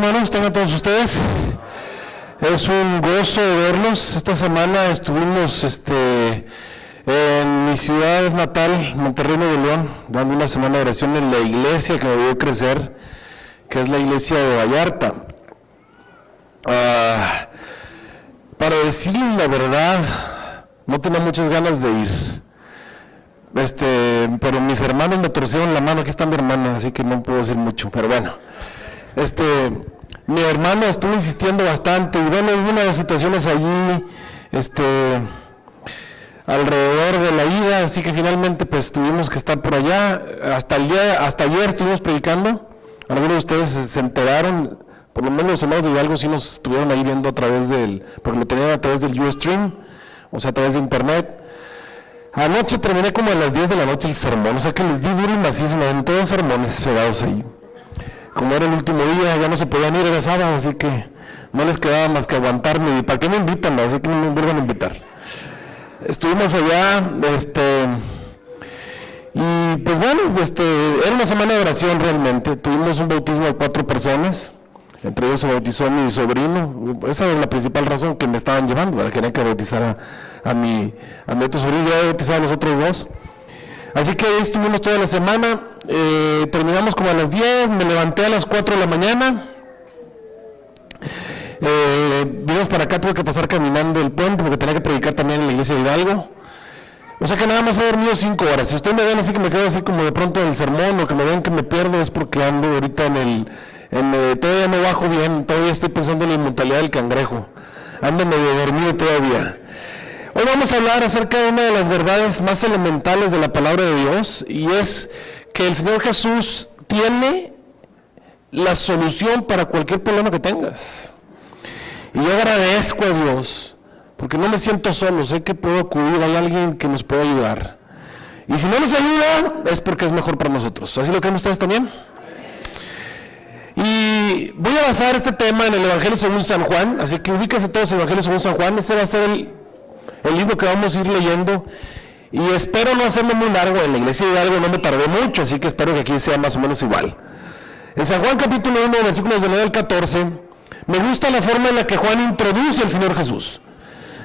hermanos, tengan todos ustedes. Es un gozo verlos. Esta semana estuvimos en mi ciudad natal, Monterrey, Nuevo León, dando una semana de oración en la iglesia que me vio crecer, que es la iglesia de Vallarta. Para decirles la verdad, no tenía muchas ganas de ir. Pero mis hermanos me torcieron la mano. Aquí está mi hermana, así que no puedo decir mucho, pero bueno. Mi hermano estuvo insistiendo bastante, y bueno, hubo unas situaciones allí, alrededor de la ida, así que finalmente pues tuvimos que estar por allá. Hasta ayer estuvimos predicando. Algunos de ustedes se enteraron, por lo menos en audio y algo sí nos estuvieron ahí viendo a través porque lo tenían a través del Ustream, o sea, a través de internet. Anoche terminé como a las 10 de la noche el sermón, o sea que les di duro y macizo, me aventé dos sermones pegados ahí. Como era el último día, ya no se podían ir, era sábado, así que no les quedaba más que aguantarme. ¿Y para qué me invitan? Así que no me vuelvan a invitar. Estuvimos allá, y pues bueno, era una semana de oración realmente. Tuvimos un bautismo de 4 personas, entre ellos se bautizó mi sobrino. Esa es la principal razón que me estaban llevando, ¿verdad? Querían que bautizara a mi otro sobrino, ya he bautizado a los otros dos. Así que ahí estuvimos toda la semana. Terminamos como a las 10, me levanté a las 4 de la mañana. Vinimos para acá, tuve que pasar caminando el puente porque tenía que predicar también en la iglesia de Hidalgo. O sea que nada más he dormido 5 horas. Si ustedes me ven así que me quedo así como de pronto en el sermón, o que me ven que me pierdo, es porque ando ahorita todavía no bajo bien, todavía estoy pensando en la inmortalidad del cangrejo. Ando medio dormido todavía. Hoy vamos a hablar acerca de una de las verdades más elementales de la palabra de Dios, y es que el Señor Jesús tiene la solución para cualquier problema que tengas. Y yo agradezco a Dios, porque no me siento solo, sé que puedo acudir, hay alguien que nos puede ayudar. Y si no nos ayuda, es porque es mejor para nosotros. ¿Así lo creen ustedes también? Y voy a basar este tema en el Evangelio según San Juan, así que ubíquense todos en el Evangelio según San Juan. Ese va a ser el libro que vamos a ir leyendo, y espero no hacerlo muy largo. En la iglesia de Hidalgo no me tardé mucho, así que espero que aquí sea más o menos igual. En San Juan capítulo 1, versículos del 9 al 14, me gusta la forma en la que Juan introduce al Señor Jesús.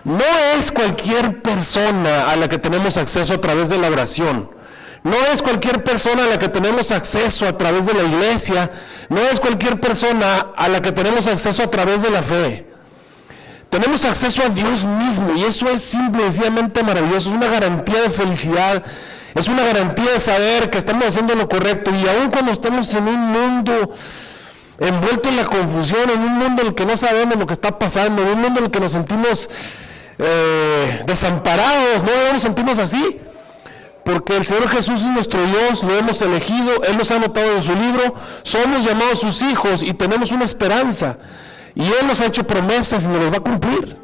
No es cualquier persona a la que tenemos acceso a través de la oración, no es cualquier persona a la que tenemos acceso a través de la iglesia, no es cualquier persona a la que tenemos acceso a través de la fe. Tenemos acceso a Dios mismo, y eso es simple y sencillamente maravilloso. Es una garantía de felicidad, es una garantía de saber que estamos haciendo lo correcto, y aun cuando estamos en un mundo envuelto en la confusión, en un mundo en el que no sabemos lo que está pasando, en un mundo en el que nos sentimos desamparados, no debemos sentirnos así, porque el Señor Jesús es nuestro Dios, lo hemos elegido, Él nos ha anotado en su libro, somos llamados sus hijos y tenemos una esperanza. Y Él nos ha hecho promesas y nos las va a cumplir.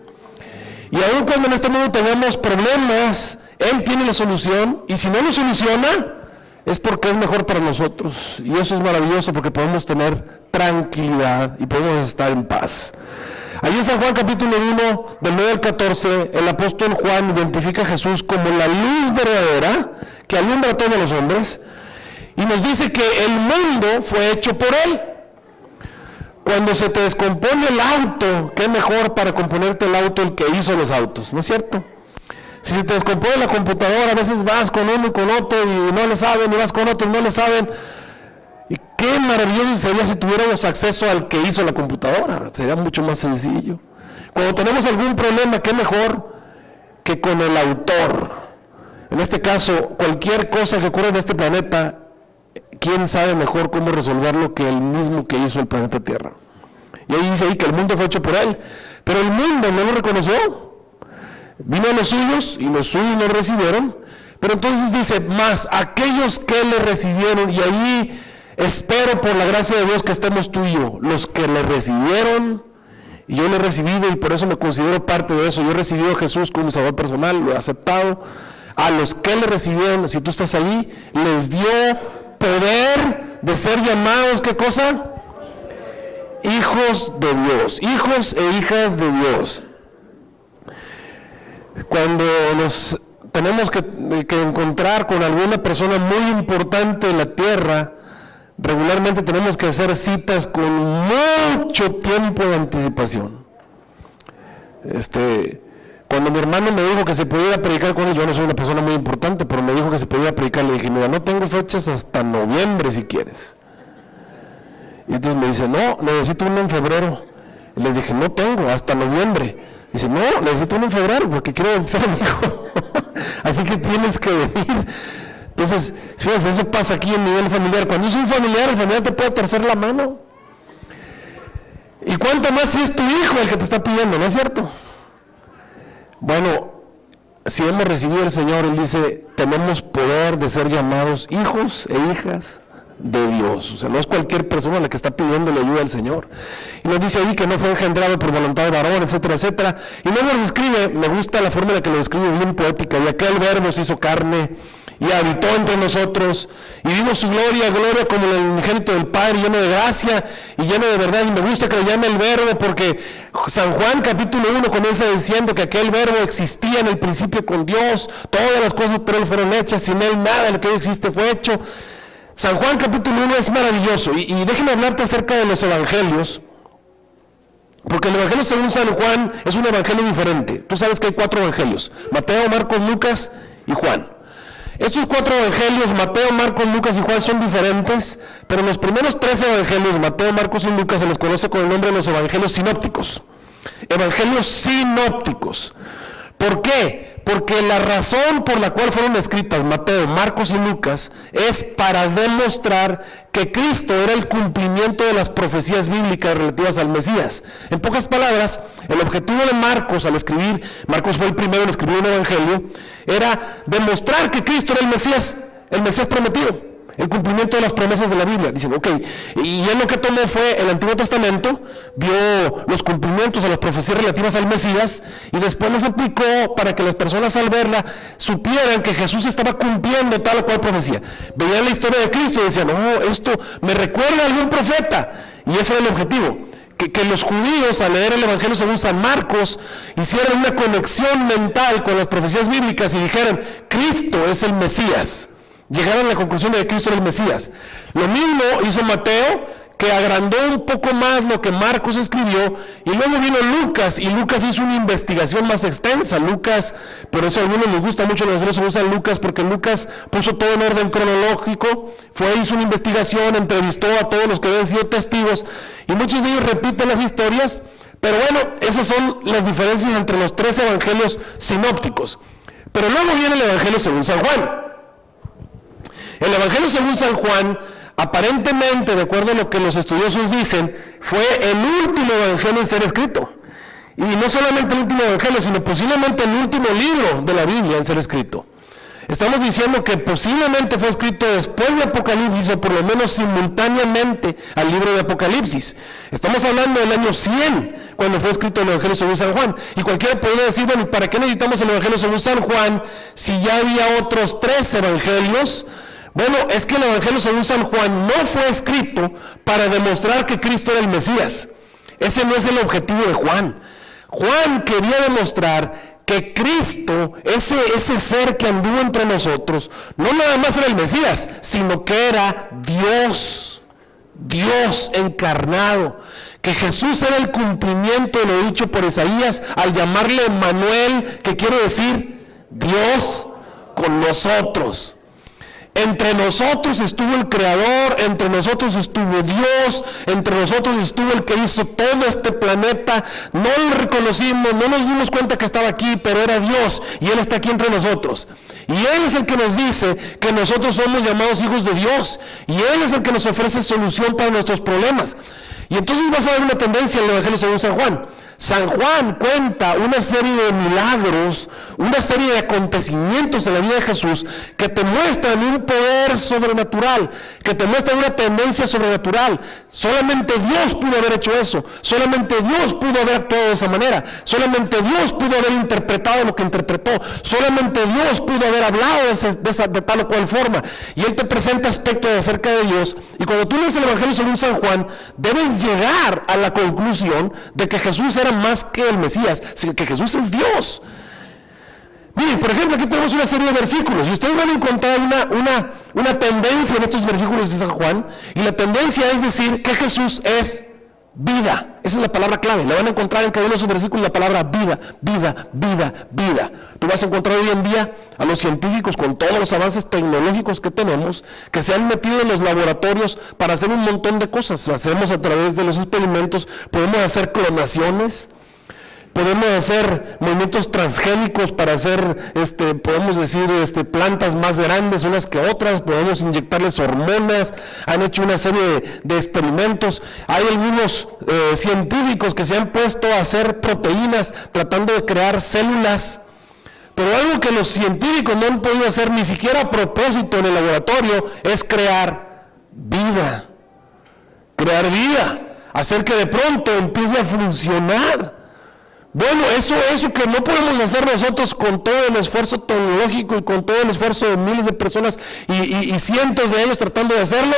Y aun cuando en este mundo tenemos problemas, Él tiene la solución, y si no lo soluciona, es porque es mejor para nosotros. Y eso es maravilloso, porque podemos tener tranquilidad y podemos estar en paz. Allí en San Juan capítulo 1, del 9 al 14, el apóstol Juan identifica a Jesús como la luz verdadera que alumbra a todos los hombres, y nos dice que el mundo fue hecho por Él. Cuando se te descompone el auto, ¿qué mejor para componerte el auto el que hizo los autos? ¿No es cierto? Si se te descompone la computadora, a veces vas con uno y con otro y no le saben, y vas con otro y no le saben. Y qué maravilloso sería si tuviéramos acceso al que hizo la computadora, sería mucho más sencillo. Cuando tenemos algún problema, qué mejor que con el autor. En este caso, cualquier cosa que ocurra en este planeta, ¿quién sabe mejor cómo resolverlo que el mismo que hizo el planeta Tierra? Y ahí dice ahí que el mundo fue hecho por Él, pero el mundo no lo reconoció. Vino a los suyos y los suyos lo recibieron, pero entonces dice, más aquellos que le recibieron, y ahí espero por la gracia de Dios que estemos tú y yo, los que le recibieron, y yo le he recibido, y por eso me considero parte de eso. Yo he recibido a Jesús como mi salvador personal, lo he aceptado. A los que le recibieron, si tú estás allí, les dio poder de ser llamados, ¿qué cosa? Hijos de Dios, hijos e hijas de Dios. Cuando nos tenemos que encontrar con alguna persona muy importante en la tierra, regularmente tenemos que hacer citas con mucho tiempo de anticipación. Cuando mi hermano me dijo que se podía predicar con él, yo no soy una persona muy importante, pero me dijo que se podía predicar, le dije, mira, no tengo fechas hasta noviembre si quieres. Y entonces me dice, no, necesito uno en febrero. Y le dije, no tengo, hasta noviembre. Dice, no, necesito uno en febrero porque quiero bautizar a mi hijo. Así que tienes que venir. Entonces, fíjense, eso pasa aquí en nivel familiar. Cuando es un familiar, el familiar te puede torcer la mano. Y cuánto más si es tu hijo el que te está pidiendo, ¿no es cierto? Bueno, si hemos recibido al Señor, Él dice, tenemos poder de ser llamados hijos e hijas de Dios. O sea, no es cualquier persona la que está pidiendo la ayuda al Señor. Y nos dice ahí que no fue engendrado por voluntad de varón, etcétera, etcétera. Y luego lo describe, me gusta la forma en la que lo describe, bien poética. Y aquel verbo se hizo carne y habitó entre nosotros, y vimos su gloria, gloria como el unigénito del Padre, lleno de gracia y lleno de verdad. Y me gusta que le llame el verbo, porque San Juan capítulo 1 comienza diciendo que aquel verbo existía en el principio con Dios, todas las cosas por Él fueron hechas, sin Él nada de lo que hoy existe fue hecho. San Juan capítulo 1 es maravilloso, y déjenme hablarte acerca de los evangelios, porque el evangelio según San Juan es un evangelio diferente. Tú sabes que hay 4 evangelios: Mateo, Marcos, Lucas y Juan. Estos 4 evangelios, Mateo, Marcos, Lucas y Juan, son diferentes, pero los primeros 3 evangelios, Mateo, Marcos y Lucas, se les conoce con el nombre de los evangelios sinópticos. Evangelios sinópticos. ¿Por qué? Porque la razón por la cual fueron escritas Mateo, Marcos y Lucas es para demostrar que Cristo era el cumplimiento de las profecías bíblicas relativas al Mesías. En pocas palabras, el objetivo de Marcos al escribir, Marcos fue el primero en escribir un evangelio, era demostrar que Cristo era el Mesías prometido, el cumplimiento de las promesas de la Biblia. Dicen, ok, y él lo que tomó fue el Antiguo Testamento, vio los cumplimientos a las profecías relativas al Mesías, y después las aplicó para que las personas al verla supieran que Jesús estaba cumpliendo tal o cual profecía. Veían la historia de Cristo y decían, oh, esto me recuerda a algún profeta, y ese era el objetivo. Que los judíos, al leer el Evangelio según San Marcos, hicieran una conexión mental con las profecías bíblicas y dijeran, Cristo es el Mesías. Llegaron a la conclusión de que Cristo era el Mesías. Lo mismo hizo Mateo, que agrandó un poco más lo que Marcos escribió, y luego vino Lucas, y Lucas hizo una investigación más extensa. Lucas, por eso a algunos les gusta mucho los evangelios según San Lucas, porque Lucas puso todo en orden cronológico, hizo una investigación, entrevistó a todos los que habían sido testigos, y muchos de ellos repiten las historias, pero bueno, esas son las diferencias entre los 3 evangelios sinópticos. Pero luego viene el evangelio según San Juan. El evangelio según San Juan, aparentemente, de acuerdo a lo que los estudiosos dicen, fue el último evangelio en ser escrito. Y no solamente el último evangelio, sino posiblemente el último libro de la Biblia en ser escrito. Estamos diciendo que posiblemente fue escrito después de Apocalipsis, o por lo menos simultáneamente al libro de Apocalipsis. Estamos hablando del año 100, cuando fue escrito el Evangelio según San Juan. Y cualquiera podría decir, bueno, ¿para qué necesitamos el Evangelio según San Juan si ya había otros 3 evangelios? Bueno, es que el Evangelio según San Juan no fue escrito para demostrar que Cristo era el Mesías. Ese no es el objetivo de Juan. Juan quería demostrar que Cristo, ese ser que anduvo entre nosotros, no nada más era el Mesías, sino que era Dios, Dios encarnado, que Jesús era el cumplimiento de lo dicho por Isaías al llamarle Emmanuel, que quiere decir Dios con nosotros. Entre nosotros estuvo el Creador, entre nosotros estuvo Dios, entre nosotros estuvo el que hizo todo este planeta. No lo reconocimos, no nos dimos cuenta que estaba aquí, pero era Dios y Él está aquí entre nosotros. Y Él es el que nos dice que nosotros somos llamados hijos de Dios, y Él es el que nos ofrece solución para nuestros problemas. Y entonces vas a ver una tendencia en el Evangelio según San Juan. San Juan cuenta una serie de milagros, una serie de acontecimientos en la vida de Jesús que te muestran un poder sobrenatural, que te muestran una tendencia sobrenatural. Solamente Dios pudo haber hecho eso, solamente Dios pudo haber actuado de esa manera, solamente Dios pudo haber interpretado lo que interpretó, solamente Dios pudo haber hablado de tal o cual forma. Y Él te presenta aspectos acerca de Dios, y cuando tú lees el Evangelio según San Juan, debes llegar a la conclusión de que Jesús era más que el Mesías, sino que Jesús es Dios. Miren, por ejemplo, aquí tenemos una serie de versículos y ustedes van a encontrar una tendencia en estos versículos de San Juan, y la tendencia es decir que Jesús es vida. Esa es la palabra clave. La van a encontrar en cada uno de esos versículos, la palabra vida, vida, vida, vida. Tú vas a encontrar hoy en día a los científicos, con todos los avances tecnológicos que tenemos, que se han metido en los laboratorios para hacer un montón de cosas. Lo hacemos a través de los experimentos. Podemos hacer clonaciones, podemos hacer movimientos transgénicos para hacer, podemos decir, plantas más grandes unas que otras, podemos inyectarles hormonas. Han hecho una serie de experimentos. Hay algunos científicos que se han puesto a hacer proteínas tratando de crear células, pero algo que los científicos no han podido hacer ni siquiera a propósito en el laboratorio es crear vida, hacer que de pronto empiece a funcionar. Bueno, eso que no podemos hacer nosotros con todo el esfuerzo tecnológico y con todo el esfuerzo de miles de personas y cientos de ellos tratando de hacerlo,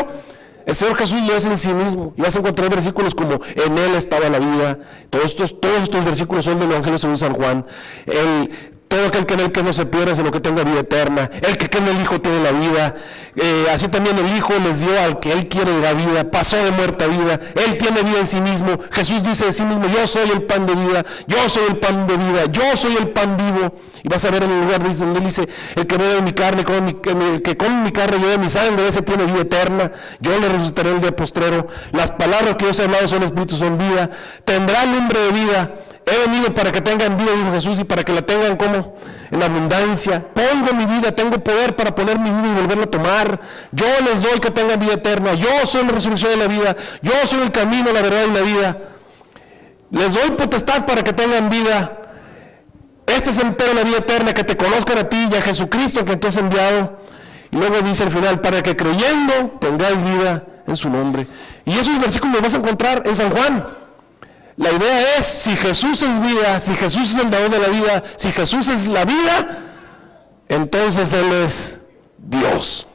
el Señor Jesús lo es en sí mismo. Y vas a encontrar versículos como en Él estaba la vida. Todos estos versículos son del Evangelio según San Juan. Todo aquel que en él que no se pierda, sino que tenga vida eterna. El que en el Hijo tiene la vida. Así también el Hijo les dio al que él quiere la vida. Pasó de muerte a vida. Él tiene vida en sí mismo. Jesús dice de sí mismo: yo soy el pan de vida. Yo soy el pan de vida. Yo soy el pan vivo. Y vas a ver en el lugar donde él dice: el que bebe mi carne, que come mi carne y bebe mi sangre, ese tiene vida eterna. Yo le resucitaré el día postrero. Las palabras que yo os he hablado son espíritu, son vida. Tendrá lumbre de vida. He venido para que tengan vida, dijo Jesús, y para que la tengan como en abundancia. Pongo mi vida, tengo poder para poner mi vida y volverla a tomar. Yo les doy que tengan vida eterna. Yo soy la resurrección de la vida. Yo soy el camino, la verdad y la vida. Les doy potestad para que tengan vida. Este es entero la vida eterna, que te conozcan a ti y a Jesucristo que tú has enviado. Y luego dice al final: para que creyendo tengáis vida en su nombre. Y esos versículos los vas a encontrar en San Juan. La idea es: si Jesús es vida, si Jesús es el dador de la vida, si Jesús es la vida, entonces Él es Dios.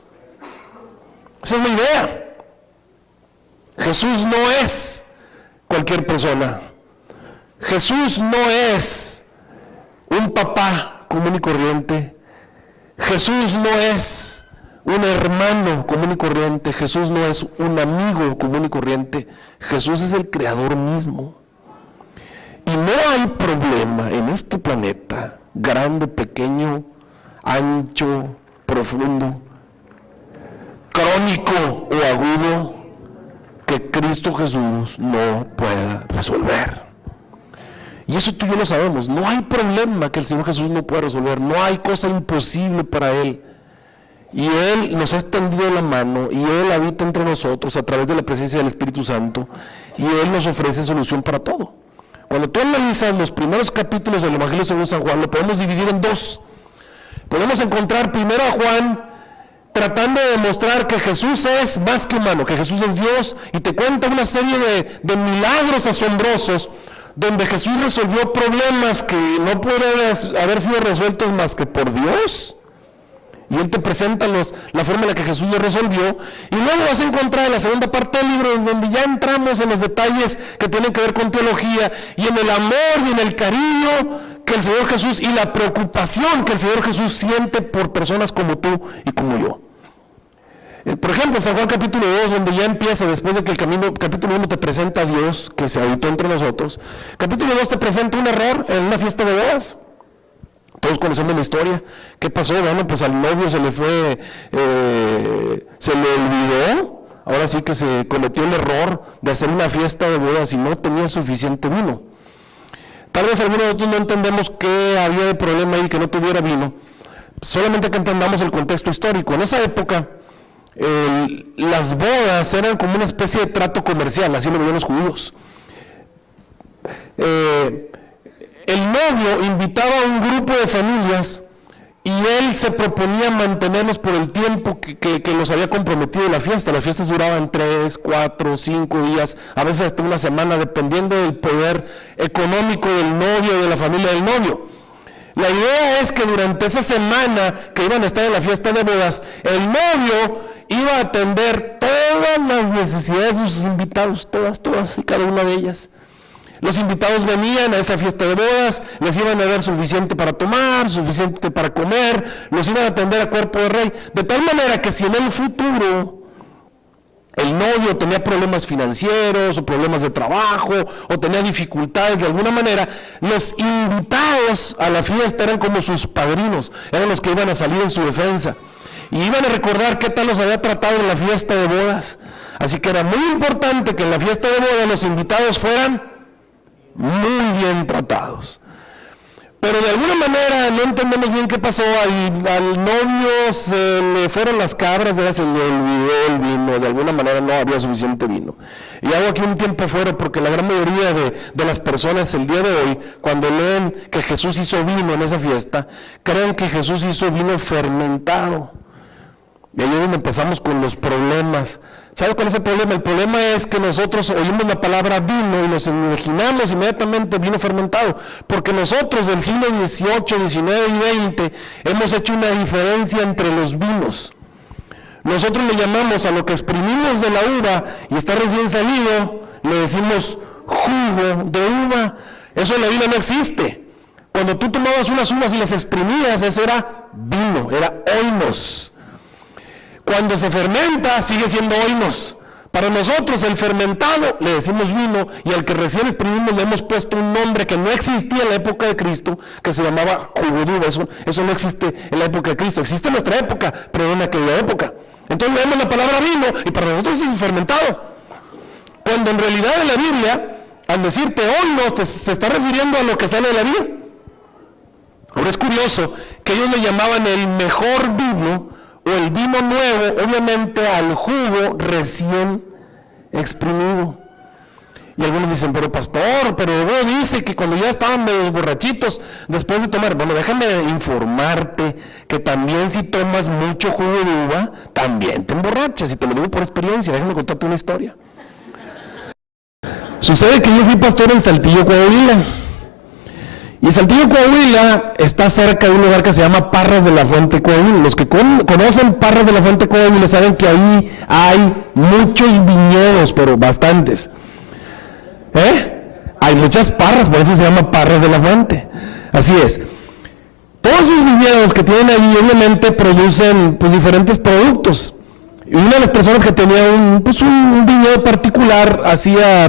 Esa es la idea. Jesús no es cualquier persona. Jesús no es un papá común y corriente. Jesús no es un hermano común y corriente. Jesús no es un amigo común y corriente. Jesús es el Creador mismo. Y no hay problema en este planeta, grande, pequeño, ancho, profundo, crónico o agudo, que Cristo Jesús no pueda resolver. Y eso tú y yo lo sabemos. No hay problema que el Señor Jesús no pueda resolver. No hay cosa imposible para Él. Y Él nos ha extendido la mano, y Él habita entre nosotros a través de la presencia del Espíritu Santo, y Él nos ofrece solución para todo. Cuando tú analizas los primeros capítulos del Evangelio según San Juan, lo podemos dividir en dos. Podemos encontrar primero a Juan tratando de demostrar que Jesús es más que humano, que Jesús es Dios, y te cuenta una serie de milagros asombrosos donde Jesús resolvió problemas que no pueden haber sido resueltos más que por Dios. Y Él te presenta la forma en la que Jesús lo resolvió. Y luego vas a encontrar en la segunda parte del libro, donde ya entramos en los detalles que tienen que ver con teología, y en el amor y en el cariño que el Señor Jesús, y la preocupación que el Señor Jesús siente por personas como tú y como yo. Por ejemplo, San Juan capítulo 2, donde ya empieza, después de que el capítulo 1 te presenta a Dios, que se habitó entre nosotros, capítulo 2 te presenta un error en una fiesta de bodas. Todos conocemos la historia. ¿Qué pasó? Bueno, pues al novio se le olvidó, ahora sí que se cometió el error de hacer una fiesta de bodas y no tenía suficiente vino. Tal vez algunos de nosotros no entendemos qué había de problema ahí, que no tuviera vino, solamente que entendamos el contexto histórico. En esa época, las bodas eran como una especie de trato comercial, así lo veían los judíos. El novio invitaba a un grupo de familias y él se proponía mantenerlos por el tiempo que los había comprometido la fiesta. Las fiestas duraban 3, 4, 5 días, a veces hasta una semana, dependiendo del poder económico del novio y de la familia del novio. La idea es que durante esa semana que iban a estar en la fiesta de bodas, el novio iba a atender todas las necesidades de sus invitados, todas y cada una de ellas. Los invitados venían a esa fiesta de bodas, les iban a dar suficiente para tomar, suficiente para comer, los iban a atender a cuerpo de rey, de tal manera que si en el futuro el novio tenía problemas financieros o problemas de trabajo o tenía dificultades de alguna manera, los invitados a la fiesta eran como sus padrinos, eran los que iban a salir en su defensa y iban a recordar qué tal los había tratado en la fiesta de bodas. Así que era muy importante que en la fiesta de bodas los invitados fueran muy bien tratados. Pero de alguna manera no entendemos bien qué pasó. Al novio se le fueron las cabras, ¿verdad? Se le olvidó el vino, de alguna manera no había suficiente vino. Y hago aquí un tiempo fuera porque la gran mayoría de las personas el día de hoy, cuando leen que Jesús hizo vino en esa fiesta, creen que Jesús hizo vino fermentado. Y ahí es donde empezamos con los problemas. ¿Sabe cuál es el problema? El problema es que nosotros oímos la palabra vino y nos imaginamos inmediatamente vino fermentado, porque nosotros del siglo XVIII, XIX y XX hemos hecho una diferencia entre los vinos. Nosotros le llamamos a lo que exprimimos de la uva y está recién salido, le decimos jugo de uva. Eso en la Biblia no existe. Cuando tú tomabas unas uvas y las exprimías, eso era vino, era oinos. Cuando se fermenta, sigue siendo oinos. Para nosotros, el fermentado, le decimos vino, y al que recién exprimimos le hemos puesto un nombre que no existía en la época de Cristo, que se llamaba jugo de uva. Eso no existe en la época de Cristo. Existe en nuestra época, pero no en aquella época. Entonces leemos la palabra vino, y para nosotros es fermentado. Cuando en realidad en la Biblia, al decirte oinos, se está refiriendo a lo que sale de la vid. Ahora es curioso que ellos le llamaban el mejor vino, o el vino nuevo, obviamente al jugo recién exprimido. Y algunos dicen, pero pastor, pero luego dice que cuando ya estaban medio borrachitos, después de tomar, bueno, déjame informarte que también si tomas mucho jugo de uva, también te emborrachas, y te lo digo por experiencia, déjame contarte una historia. Sucede que yo fui pastor en Saltillo, Coahuila. Y Saltillo, Coahuila está cerca de un lugar que se llama Parras de la Fuente, Coahuila. Los que conocen Parras de la Fuente, Coahuila, saben que ahí hay muchos viñedos, pero bastantes. Hay muchas parras, por eso se llama Parras de la Fuente. Así es. Todos esos viñedos que tienen ahí, obviamente, producen pues, diferentes productos. Y una de las personas que tenía un viñedo particular,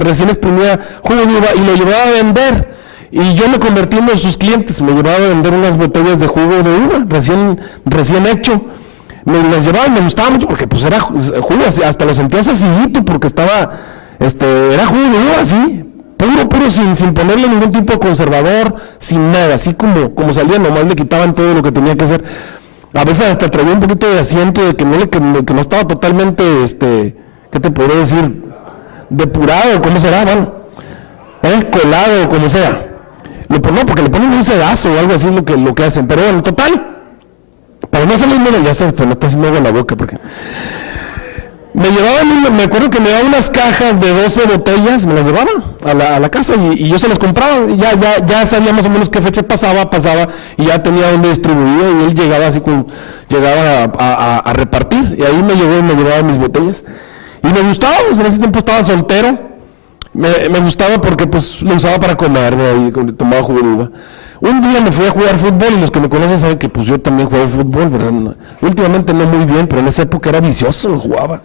recién exprimía jugo de uva y lo llevaba a vender. Y yo me convertí en uno de sus clientes, me llevaba a vender unas botellas de jugo de uva, recién hecho. Me las llevaba y me gustaba mucho porque pues era jugo, hasta lo sentía acidito porque era jugo de uva así, puro, sin ponerle ningún tipo de conservador, sin nada, así como salía, nomás le quitaban todo lo que tenía que hacer. A veces hasta traía un poquito de asiento de que no estaba totalmente, ¿qué te podría decir? Depurado, ¿cómo será? Bueno, colado, como sea. No, porque le ponen un sedazo o algo así, es lo que hacen. Pero bueno, total, para no hacerle menos, ya me está haciendo agua en la boca, porque me acuerdo que me daban unas cajas de 12 botellas, me las llevaba a la casa y yo se las compraba, ya sabía más o menos qué fecha pasaba, y ya tenía dónde distribuir, y él llegaba así, llegaba a repartir, y ahí me llevaba mis botellas. Y me gustaba, pues en ese tiempo estaba soltero. Me gustaba porque pues lo usaba para comer, y tomaba jugo de uva. Un día me fui a jugar fútbol y los que me conocen saben que pues yo también juego fútbol, ¿verdad? Últimamente no muy bien, pero en esa época era vicioso, jugaba.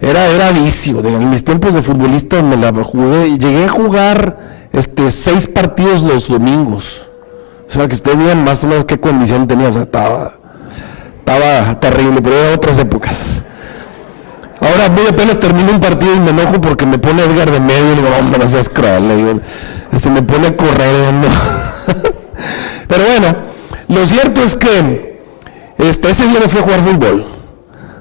Era vicio, en mis tiempos de futbolista me la jugué y llegué a jugar 6 partidos los domingos. O sea, que ustedes digan más o menos qué condición tenía, o sea, estaba terrible, pero eran otras épocas. Ahora muy apenas termino un partido y me enojo porque me pone Edgar de medio y le digo, hombre, no seas cruel, le digo, me pone a correr, ¿no? Pero bueno, lo cierto es que ese día me fui a jugar fútbol.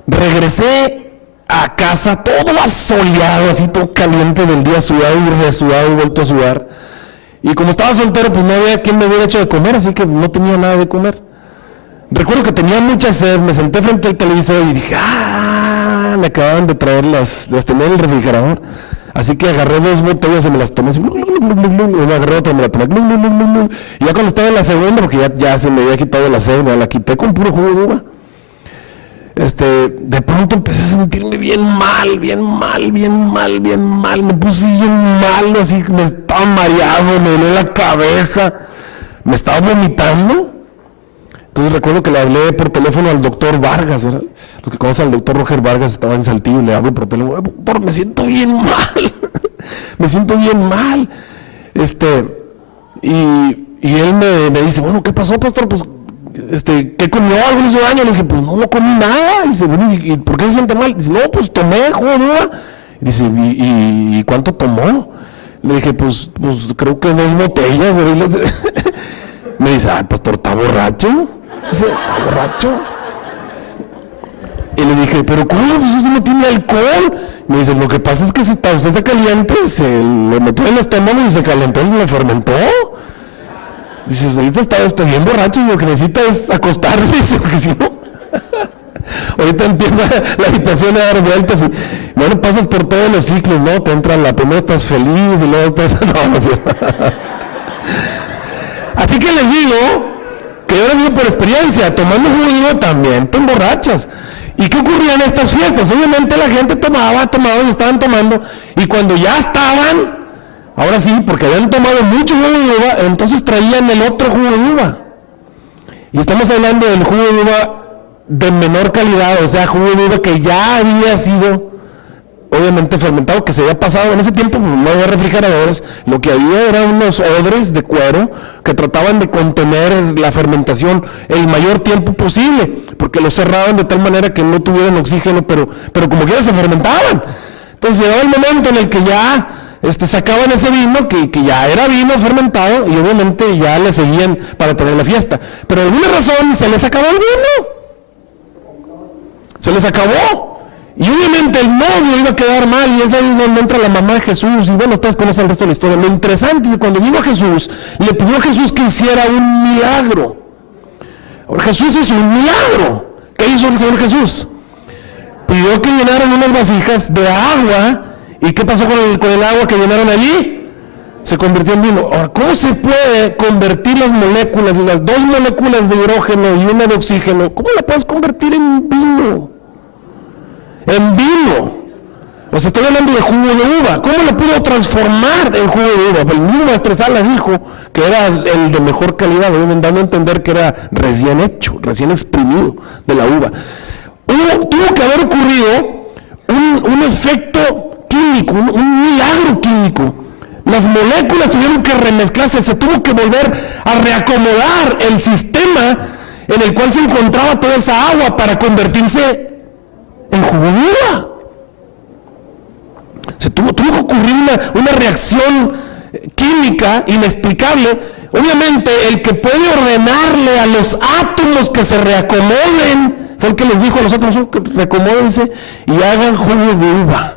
Regresé a casa todo asoleado, así todo caliente del día, sudado y resudado y vuelto a sudar. Y como estaba soltero, pues no había quien me hubiera hecho de comer, así que no tenía nada de comer. Recuerdo que tenía mucha sed, me senté frente al televisor y dije, me acababan de traer las tenía en el refrigerador. Así que agarré 2 botellas y me las tomé así, me agarré otra y me la tomé, y ya cuando estaba en la segunda, porque ya se me había quitado la sed, me la quité con puro jugo de uva. de pronto empecé a sentirme bien mal, me puse bien mal, así me estaba mareado, me dolía la cabeza, me estaba vomitando. Entonces recuerdo que le hablé por teléfono al doctor Vargas, ¿verdad? Los que conocen al doctor Roger Vargas, estaba en Saltillo, le hablo por teléfono, doctor, me siento bien mal, me siento bien mal. Y él me dice, bueno, ¿qué pasó, pastor? Pues, ¿qué comió? ¿Algo le hizo daño? Le dije, pues no comí nada. Dice, bueno, ¿y por qué se siente mal? Dice, no, pues tomé jugo de uva. Dice, ¿y cuánto tomó? Le dije, pues creo que 2 botellas. Me dice, pastor, ¿está borracho? Dice, ¿está borracho? Y le dije, ¿pero cómo? Pues ese no tiene alcohol. Me dice, lo que pasa es que si usted está caliente, se le metió en el estómago y se calentó y le fermentó. Dice, ahorita está bien borracho y lo que necesita es acostarse, dice, porque si no, ahorita empieza la habitación a dar vueltas y bueno, pasas por todos los ciclos, ¿no? Te entra la primera, estás feliz y luego estás... No, sí. Así que les digo que yo lo digo por experiencia, tomando jugo también te emborrachas. ¿Y qué ocurría en estas fiestas? Obviamente la gente tomaba y estaban tomando, y cuando ya estaban, ahora sí, porque habían tomado mucho jugo de uva, entonces traían el otro jugo de uva. Y estamos hablando del jugo de uva de menor calidad, o sea, jugo de uva que ya había sido, obviamente, fermentado, que se había pasado. En ese tiempo no había refrigeradores, lo que había eran unos odres de cuero que trataban de contener la fermentación el mayor tiempo posible, porque lo cerraban de tal manera que no tuvieran oxígeno, pero como quiera se fermentaban. Entonces llegaba el momento en el que ya sacaban ese vino, que ya era vino fermentado, y obviamente ya le seguían para tener la fiesta. Pero por alguna razón se les acabó el vino. Se les acabó. Y obviamente el novio iba a quedar mal, y es ahí donde entra la mamá de Jesús. Y bueno, ustedes conocen el resto de la historia. Lo interesante es que cuando vino Jesús, le pidió a Jesús que hiciera un milagro. Ahora Jesús hizo un milagro. ¿Qué hizo el Señor Jesús? Pidió que llenaran unas vasijas de agua. ¿Y qué pasó con el agua que llenaron allí? Se convirtió en vino. Ahora, ¿cómo se puede convertir las moléculas, las 2 moléculas de hidrógeno y una de oxígeno? ¿Cómo la puedes convertir en vino? En vino. O sea, estoy hablando de jugo de uva. ¿Cómo lo puedo transformar en jugo de uva? El mismo Maestro Sala dijo que era el de mejor calidad, dando a entender que era recién hecho, recién exprimido de la uva. Tuvo que haber ocurrido un efecto químico, un milagro químico. Las moléculas tuvieron que remezclarse, se tuvo que volver a reacomodar el sistema en el cual se encontraba toda esa agua para convertirse en jugo de uva. Se tuvo que ocurrir una reacción química inexplicable. Obviamente el que puede ordenarle a los átomos que se reacomoden fue el que les dijo a los átomos que reacomódense y hagan jugo de uva.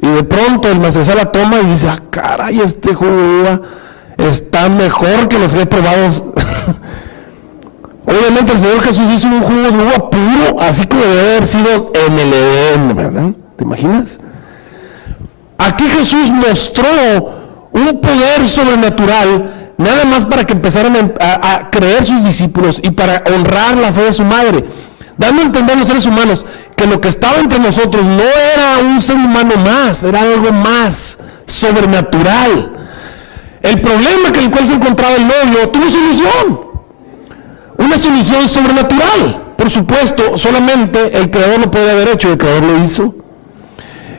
Y de pronto el Maestro Sala toma y dice, caray, este jugo de uva está mejor que los que he probado. Obviamente el Señor Jesús hizo un jugo de uva puro, así como debe haber sido en el Edén, ¿verdad? ¿Te imaginas? Aquí Jesús mostró un poder sobrenatural, nada más para que empezaran a creer sus discípulos y para honrar la fe de su madre, dando a entender a los seres humanos que lo que estaba entre nosotros no era un ser humano más, era algo más sobrenatural. El problema con el cual se encontraba el novio tuvo solución. Una solución sobrenatural, por supuesto, solamente el Creador lo puede haber hecho y el Creador lo hizo.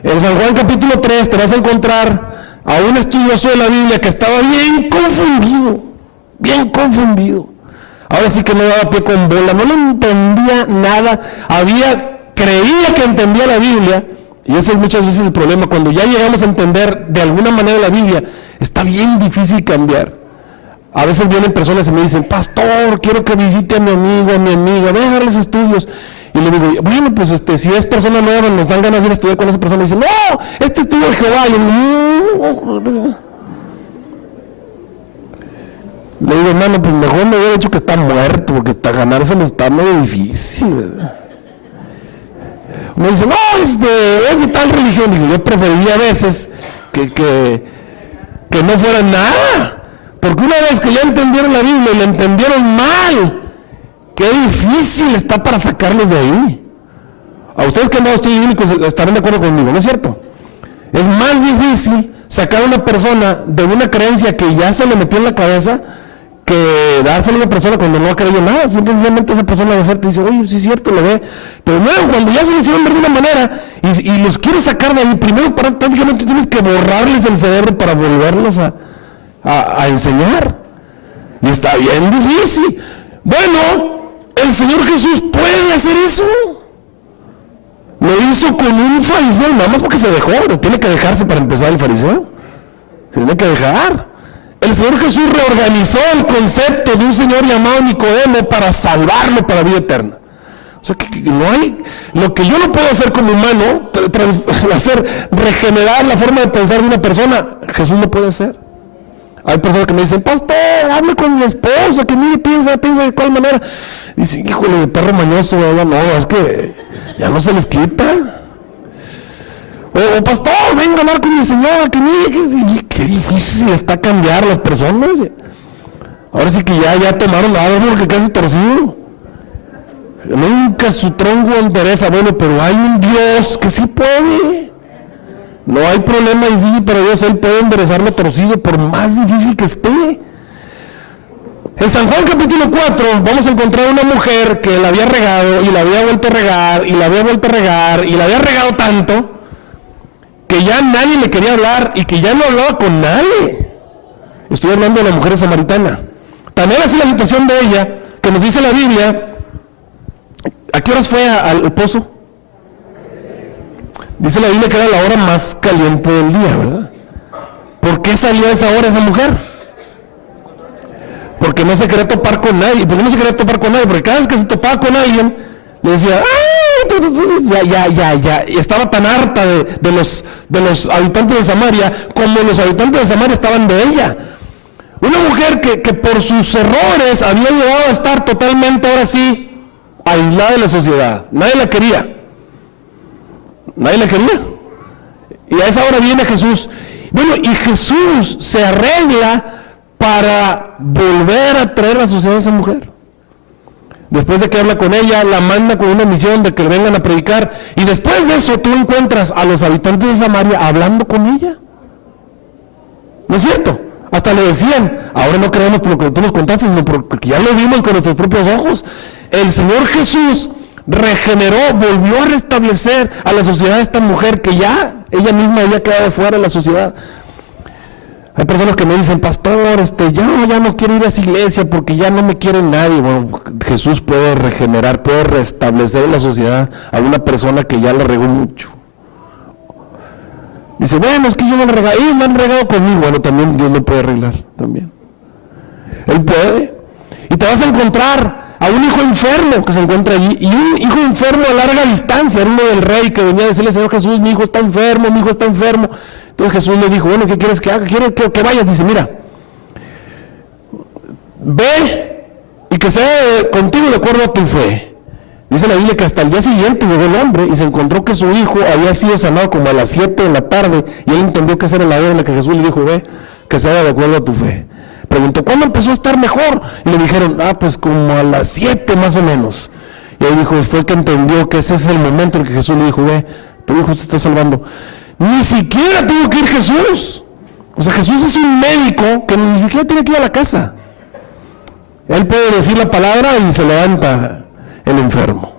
En San Juan capítulo 3 te vas a encontrar a un estudioso de la Biblia que estaba bien confundido. Ahora sí que no daba pie con bola, no le entendía nada, creía que entendía la Biblia, y ese es muchas veces el problema, cuando ya llegamos a entender de alguna manera la Biblia, está bien difícil cambiar. A veces vienen personas y me dicen, pastor, quiero que visite a mi amigo, a mi amiga, voy a darles estudios. Y le digo, bueno, pues si es persona nueva, nos dan ganas de ir a estudiar con esa persona. Y dicen, no, este es testigo de Jehová. Y yo le digo, hermano, pues mejor me hubiera dicho que está muerto, porque hasta ganárselo está medio difícil, ¿verdad? Me dice, no, es de tal religión. Digo, yo preferiría a veces que no fuera nada. Porque una vez que ya entendieron la Biblia y la entendieron mal, qué difícil está para sacarlos de ahí. A ustedes que han dado estudios bíblicos estarán de acuerdo conmigo, ¿no es cierto? Es más difícil sacar a una persona de una creencia que ya se le metió en la cabeza que dársela a una persona cuando no ha creído nada. Simplemente esa persona va a hacer, te dice, oye, sí es cierto, lo ve. Pero luego, cuando ya se le hicieron ver de una manera y los quieres sacar de ahí, primero prácticamente tienes que borrarles el cerebro para volverlos a enseñar. Y está bien difícil. Bueno, el Señor Jesús puede hacer eso. Lo hizo con un fariseo, nada más porque se dejó, pero tiene que dejarse para empezar el fariseo. Se tiene que dejar. El Señor Jesús reorganizó el concepto de un señor llamado Nicodemo para salvarlo para vida eterna. O sea que no hay, lo que yo no puedo hacer como humano, regenerar la forma de pensar de una persona, Jesús no puede hacer. Hay personas que me dicen, pastor, hable con mi esposa, que mire, piensa de cuál manera. Dice, híjole, de perro mañoso, no, es que ya no se les quita. O pastor, venga a hablar con mi señora, que mire, qué difícil está cambiar las personas. Ahora sí que ya tomaron algo que casi torcido. Nunca su tronco endereza, bueno, pero hay un Dios que sí puede. No hay problema difícil para Dios, Él puede enderezarlo torcido por más difícil que esté. En San Juan capítulo 4 vamos a encontrar una mujer que la había regado y la había vuelto a regar y la había vuelto a regar y la había regado tanto que ya nadie le quería hablar y que ya no hablaba con nadie. Estoy hablando de la mujer samaritana. También así la situación de ella, que nos dice la Biblia. ¿A qué horas fue al pozo? Dice la Biblia que era la hora más caliente del día, ¿verdad? ¿Por qué salió a esa hora esa mujer? Porque no se quería topar con nadie. ¿Por qué no se quería topar con nadie? Porque cada vez que se topaba con alguien, le decía, ¡ay! Ya. Y estaba tan harta de los habitantes de Samaria, como los habitantes de Samaria estaban de ella. Una mujer que por sus errores había llegado a estar totalmente, ahora sí, aislada de la sociedad. Nadie la quería. Y a esa hora viene Jesús. Bueno, y Jesús se arregla para volver a traer a la sociedad a esa mujer. Después de que habla con ella, la manda con una misión de que vengan a predicar. Y después de eso tú encuentras a los habitantes de Samaria hablando con ella. ¿No es cierto? Hasta le decían, ahora no creemos por lo que tú nos contaste, sino porque ya lo vimos con nuestros propios ojos. El Señor Jesús regeneró, volvió a restablecer a la sociedad a esta mujer que ya ella misma había quedado fuera de la sociedad. Hay personas que me dicen, pastor, ya no quiero ir a esa iglesia porque ya no me quiere nadie. Bueno, Jesús puede regenerar, puede restablecer en la sociedad a una persona que ya la regó mucho. Dice, bueno, es que yo no le he regado, ellos me han regado conmigo. Bueno, también Dios lo puede arreglar, también. Él puede. Y te vas a encontrar a un hijo enfermo que se encuentra allí, y un hijo enfermo a larga distancia, era uno del rey que venía a decirle, Señor Jesús, mi hijo está enfermo. Entonces Jesús le dijo, bueno, ¿qué quieres que haga? Quiero que vayas. Dice, mira, ve y que sea contigo de acuerdo a tu fe. Dice la Biblia que hasta el día siguiente llegó el hombre y se encontró que su hijo había sido sanado como a las 7 de la tarde, y él entendió que esa era la hora en la que Jesús le dijo, ve, que sea de acuerdo a tu fe. Preguntó, ¿cuándo empezó a estar mejor? Y le dijeron, pues como a las 7 más o menos. Y ahí dijo, fue que entendió que ese es el momento en que Jesús le dijo, ve, tu hijo se está salvando. Ni siquiera tuvo que ir Jesús. O sea, Jesús es un médico que ni siquiera tiene que ir a la casa. Él puede decir la palabra y se levanta el enfermo.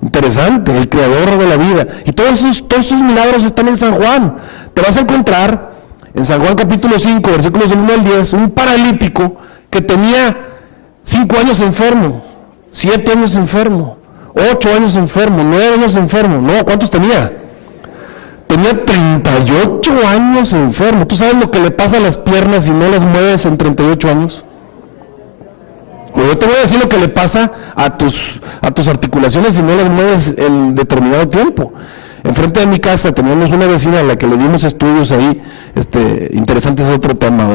Interesante, el creador de la vida. Y todos esos milagros están en San Juan. Te vas a encontrar en San Juan capítulo 5, versículos del 1 al 10, un paralítico que tenía 5 años enfermo, 7 años enfermo, 8 años enfermo, 9 años enfermo. No, ¿cuántos tenía? Tenía 38 años enfermo. ¿Tú sabes lo que le pasa a las piernas si no las mueves en 38 años? Yo te voy a decir lo que le pasa a tus articulaciones si no las mueves en determinado tiempo. Enfrente de mi casa teníamos una vecina a la que le dimos estudios ahí, interesante, es otro tema,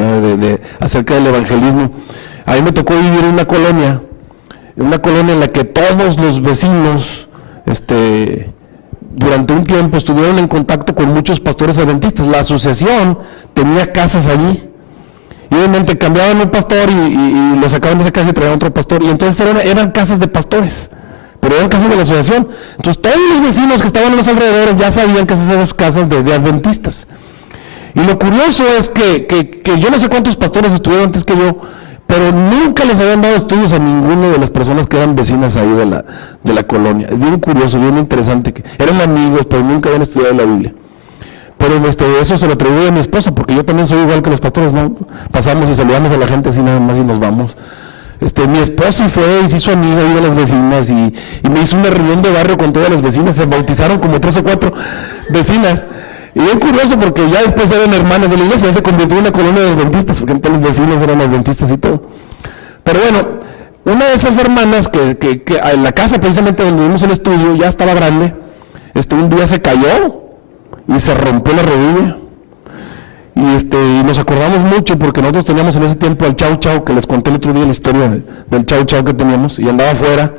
acerca del evangelismo. A mí me tocó vivir en una colonia en la que todos los vecinos, durante un tiempo estuvieron en contacto con muchos pastores adventistas. La asociación tenía casas allí. Y obviamente cambiaban un pastor y lo sacaban de esa casa y traían otro pastor. Y entonces eran casas de pastores. pero eran casas de la asociación. Entonces todos los vecinos que estaban en los alrededores ya sabían que esas eran casas de adventistas. Y lo curioso es que yo no sé cuántos pastores estuvieron antes que yo, pero nunca les habían dado estudios a ninguno de las personas que eran vecinas ahí de la colonia. Es bien curioso, bien interesante, que eran amigos, pero nunca habían estudiado la Biblia. Pero eso se lo atribuye a mi esposa, porque yo también soy igual que los pastores, ¿no? Pasamos y saludamos a la gente así nada más y nos vamos. Mi esposa fue y se hizo amiga de las vecinas y me hizo una reunión de barrio con todas las vecinas, se bautizaron como 3 o 4 vecinas. Y bien curioso porque ya después eran hermanas de la iglesia, ya se convirtió en una colonia de adventistas, porque todos los vecinos eran adventistas y todo. Pero bueno, una de esas hermanas que en la casa precisamente donde vimos el estudio ya estaba grande, un día se cayó y se rompió la rodilla. Y nos acordamos mucho porque nosotros teníamos en ese tiempo al Chau Chau, que les conté el otro día la historia del Chau Chau que teníamos, y andaba afuera.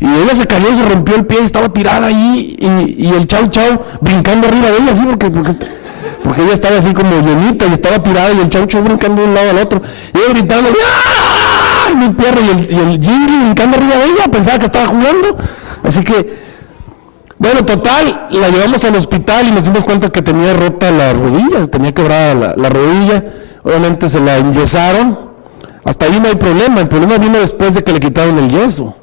Y ella se cayó y se rompió el pie y estaba tirada ahí, y el Chau Chau brincando arriba de ella, así porque ella estaba así como llenita y estaba tirada, y el Chau Chau brincando de un lado al otro. Y ella gritando, ¡ah! Mi perro, y el Jingly brincando arriba de ella, pensaba que estaba jugando. Así que, bueno, total, la llevamos al hospital y nos dimos cuenta que tenía rota la rodilla, tenía quebrada la rodilla. Obviamente se la enyesaron. Hasta ahí no hay problema. El problema vino después de que le quitaron el yeso.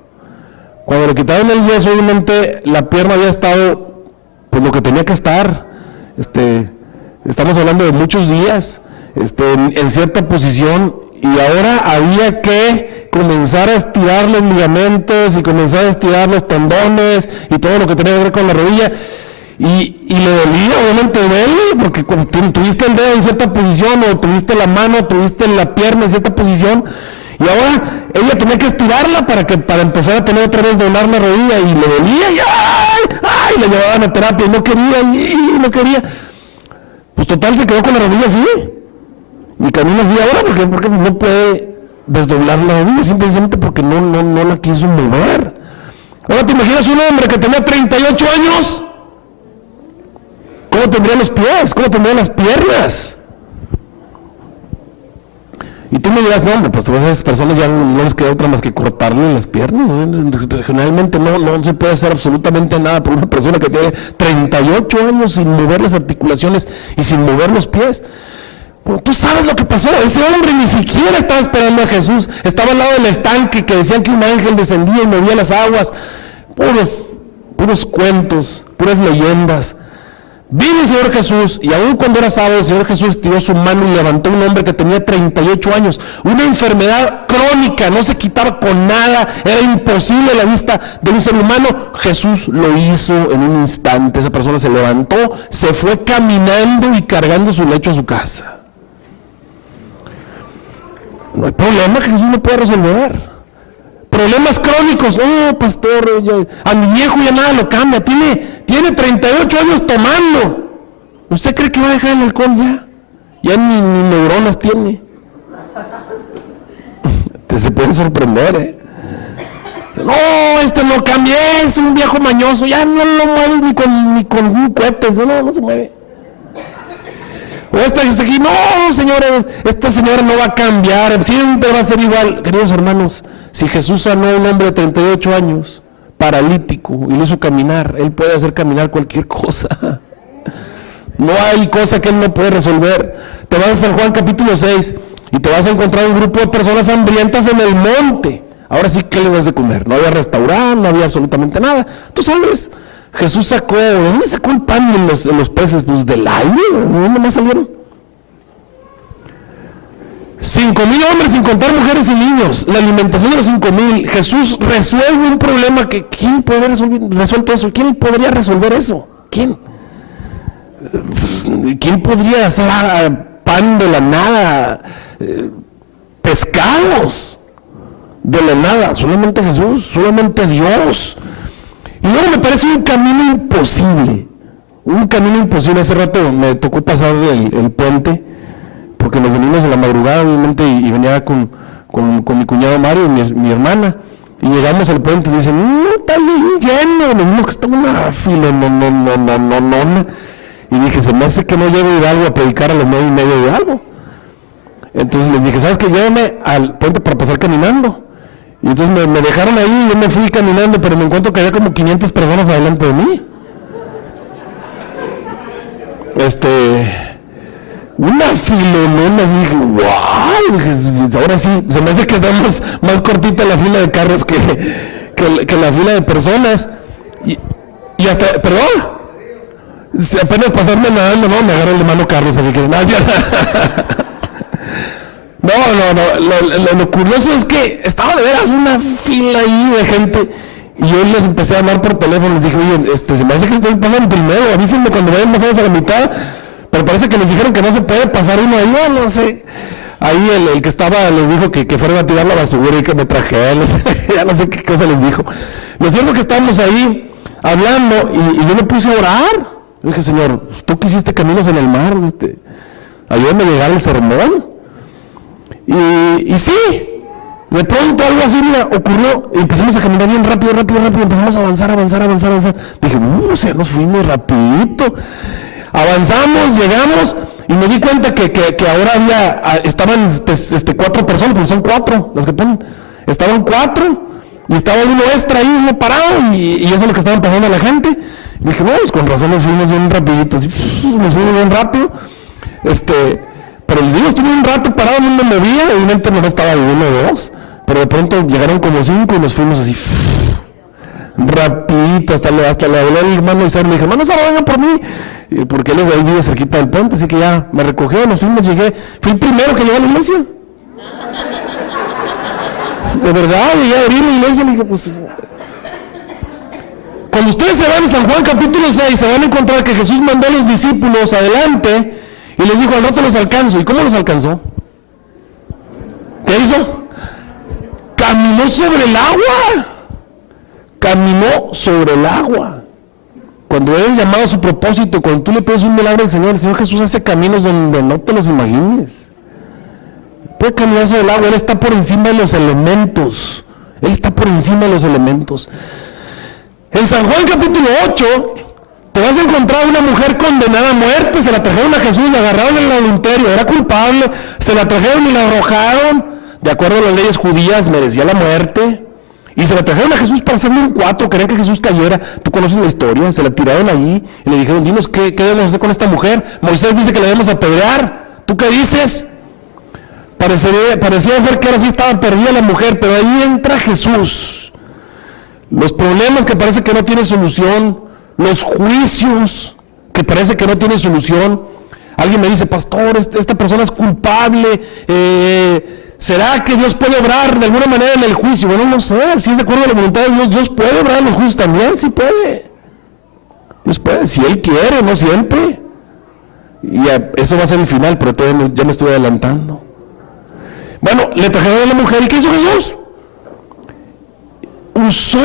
Cuando le quitaron el yeso, obviamente la pierna había estado pues lo que tenía que estar. Estamos hablando de muchos días, en cierta posición, y ahora había que comenzar a estirar los ligamentos y comenzar a estirar los tendones y todo lo que tenía que ver con la rodilla. Y le dolía, obviamente duele, porque cuando tuviste el dedo en cierta posición, o tuviste la mano, o tuviste la pierna en cierta posición, y ahora ella tenía que estirarla para empezar a tener otra vez doblar la rodilla, y le dolía, y ¡ay! Le llevaban a terapia, y no quería. Pues total, se quedó con la rodilla así, y camina así ahora, porque no puede desdoblar la rodilla, simplemente porque no la quiso mover. Ahora te imaginas un hombre que tenía 38 años, ¿cómo tendría los pies? ¿Cómo tendría las piernas? Y tú me dirás, no, hombre, pues a esas personas ya no les queda otra más que cortarle las piernas. Generalmente no se puede hacer absolutamente nada por una persona que tiene 38 años sin mover las articulaciones y sin mover los pies. Bueno, tú sabes lo que pasó. Ese hombre ni siquiera estaba esperando a Jesús. Estaba al lado del estanque que decían que un ángel descendía y movía las aguas. Puros cuentos, puras leyendas. Vino el Señor Jesús, y aun cuando era sábado, el Señor Jesús estiró su mano y levantó a un hombre que tenía 38 años, una enfermedad crónica, no se quitaba con nada, era imposible a la vista de un ser humano. Jesús lo hizo en un instante. Esa persona se levantó, se fue caminando y cargando su lecho a su casa. No hay problema que Jesús no puede resolver. Problemas crónicos, pastor, a mi viejo ya nada lo cambia, tiene 38 años tomando. ¿Usted cree que va a dejar el alcohol ya? Ya ni neuronas tiene. Se pueden sorprender, No, no cambia, es un viejo mañoso, ya no lo mueves ni con un cohete, no se mueve. O esta aquí, no, señora, esta señora no va a cambiar, siempre va a ser igual. Queridos hermanos, si Jesús sanó a un hombre de 38 años, paralítico, y lo hizo caminar, Él puede hacer caminar cualquier cosa. No hay cosa que Él no puede resolver. Te vas a San Juan capítulo 6 y te vas a encontrar un grupo de personas hambrientas en el monte. Ahora sí, ¿qué les das de comer? No había restaurante, no había absolutamente nada. Tú sabes, Jesús sacó, ¿de dónde sacó el pan en los peces? Pues del aire, ¿de dónde más salieron? 5,000 hombres, sin contar mujeres y niños, la alimentación de los 5,000. Jesús resuelve un problema que ¿quién puede resolver eso? ¿Quién podría resolver eso? ¿Quién? Pues, ¿quién podría hacer pan de la nada? Pescados de la nada. Solamente Jesús, solamente Dios. Y luego me parece un camino imposible. Hace rato me tocó pasar el puente, porque nos venimos en la madrugada, obviamente, y venía con mi cuñado Mario, mi hermana, y llegamos al puente y dicen, no, está bien lleno, nos vimos que está una fila, no. Y dije, se me hace que no llego a Hidalgo a predicar a las 9:30 de algo. Entonces les dije, ¿sabes qué? Llévame al puente para pasar caminando. Y entonces me dejaron ahí, yo me fui caminando, pero me encuentro que había como 500 personas adelante de mí. Una filonona, así dije, wow, dije, ahora sí, se me hace que está más cortita la fila de carros que la fila de personas. Y hasta, perdón, apenas pasarme nadando, no, me agarró de mano Carlos, porque quieren No, lo curioso es que estaba de veras una fila ahí de gente, y yo les empecé a hablar por teléfono, les dije, oye, se me hace que ustedes pasan primero, avísenme cuando vayan más o menos a la mitad, pero parece que les dijeron que no se puede pasar uno ahí, no sé. Ahí el que estaba les dijo que fueran a tirar la basura y que me trajeran, no sé, ya no sé qué cosa les dijo. Lo cierto es que estábamos ahí hablando y yo me puse a orar. Yo dije, Señor, tú que hiciste caminos en el mar, ayúdame a llegar al sermón. Y sí, de pronto algo así, mira, ocurrió, y empezamos a caminar bien rápido, empezamos a avanzar. Dije, o sea, nos fuimos rapidito. Avanzamos, llegamos, y me di cuenta que ahora estaban 4 personas, porque son 4 los que ponen. Estaban 4, y estaba uno extra ahí, uno parado, y eso es lo que estaban pasando a la gente. Y dije, pues con razón nos fuimos bien rapidito, así, nos fuimos bien rápido. Pero les digo, estuve un rato parado, no me movía, obviamente no estaba de 1 o 2, pero de pronto llegaron como 5 y nos fuimos así, rapidito, hasta le hablé al hermano Isaac, le dije, hermano Isaac, venga por mí, porque él es de ahí, vive cerquita del puente, así que ya me recogió, nos fuimos, llegué, fui el primero que llegó a la iglesia. De verdad, llegué a abrir la iglesia, le dije, pues... Cuando ustedes se van a San Juan capítulo 6, se van a encontrar que Jesús mandó a los discípulos adelante y les dijo, al rato los alcanzo. ¿Y cómo los alcanzó? ¿Qué hizo? Caminó sobre el agua. Caminó sobre el agua. Cuando eres llamado a su propósito, cuando tú le pides un milagro al Señor, el Señor Jesús hace caminos donde no te los imagines. Puede caminar sobre el agua, Él está por encima de los elementos. Él está por encima de los elementos. En San Juan capítulo 8, te vas a encontrar una mujer condenada a muerte, se la trajeron a Jesús, la agarraron en el adulterio, era culpable, se la trajeron y la arrojaron, de acuerdo a las leyes judías, merecía la muerte, y se la trajeron a Jesús para hacerle un 4, querían que Jesús cayera, tú conoces la historia, se la tiraron allí, y le dijeron, dinos, ¿qué debemos hacer con esta mujer? Moisés dice que la debemos apedrear, ¿tú qué dices? Parecía ser que ahora sí estaba perdida la mujer, pero ahí entra Jesús. Los problemas que parece que no tienen solución, los juicios que parece que no tienen solución. Alguien me dice, pastor, esta persona es culpable, ¿será que Dios puede obrar de alguna manera en el juicio? Bueno, no sé, si es de acuerdo a la voluntad de Dios, Dios puede obrar en los juicios también, sí puede. Dios puede, si Él quiere, no siempre. Y eso va a ser el final, pero todavía ya me estoy adelantando. Bueno, le trajeron a la mujer, ¿y qué hizo Jesús? Usó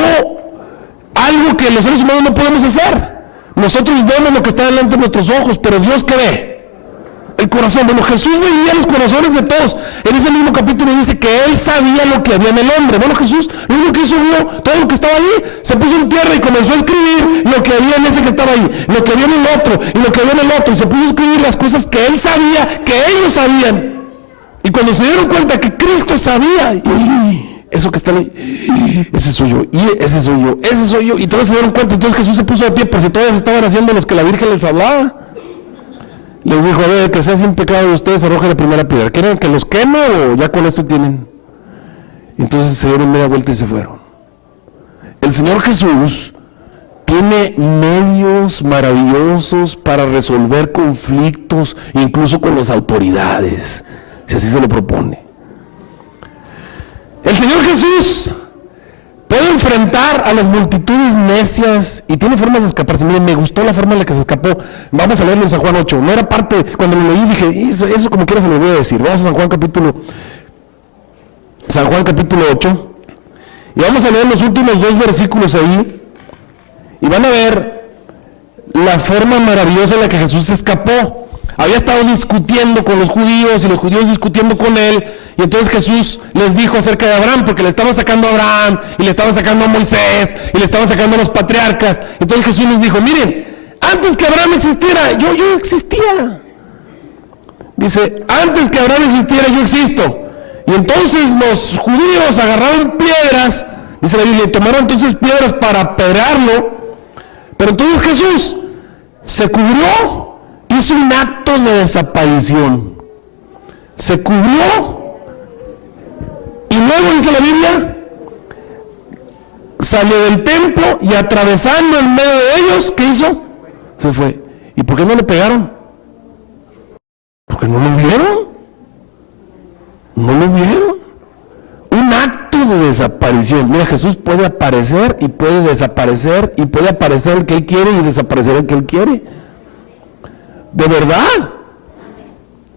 algo que los seres humanos no podemos hacer. Nosotros vemos lo que está delante de nuestros ojos, pero Dios ¿qué ve? El corazón. Bueno, Jesús veía los corazones de todos. En ese mismo capítulo dice que Él sabía lo que había en el hombre. Bueno, Jesús, lo único que hizo, vio todo lo que estaba allí, se puso en tierra y comenzó a escribir lo que había en ese que estaba ahí, lo que había en el otro, y lo que había en el otro, y se puso a escribir las cosas que Él sabía, que ellos sabían. Y cuando se dieron cuenta que Cristo sabía, eso que está ahí, ese soy yo, y ese soy yo, ese soy yo, y todos se dieron cuenta. Entonces Jesús se puso de pie, por si todos estaban haciendo los que la Virgen les hablaba. Les dijo, a ver, que sea sin pecado de ustedes, arrojen la primera piedra. ¿Quieren que los queme o ya con esto tienen? Entonces se dieron media vuelta y se fueron. El Señor Jesús tiene medios maravillosos para resolver conflictos, incluso con las autoridades, si así se lo propone. El Señor Jesús puede enfrentar a las multitudes necias y tiene formas de escaparse. Miren, me gustó la forma en la que se escapó. Vamos a leerlo en San Juan 8. No era parte, cuando lo leí dije, eso como quiera se lo voy a decir. Vamos a San Juan capítulo 8. Y vamos a leer los últimos 2 versículos ahí. Y van a ver la forma maravillosa en la que Jesús se escapó. Había estado discutiendo con los judíos y los judíos discutiendo con él, y entonces Jesús les dijo acerca de Abraham, porque le estaban sacando a Abraham, y le estaban sacando a Moisés, y le estaban sacando a los patriarcas. Entonces Jesús les dijo, miren, antes que Abraham existiera, yo existía. Dice, antes que Abraham existiera, yo existo. Y entonces los judíos agarraron piedras, dice la Biblia, y tomaron entonces piedras para apedrearlo. Pero entonces Jesús se cubrió, hizo un acto de desaparición. Se cubrió y luego, dice la Biblia, salió del templo y atravesando en medio de ellos, ¿qué hizo? Se fue. ¿Y por qué no le pegaron? Porque no lo vieron. No lo vieron. Un acto de desaparición. Mira, Jesús puede aparecer y puede desaparecer, y puede aparecer el que Él quiere y desaparecer el que Él quiere. De verdad.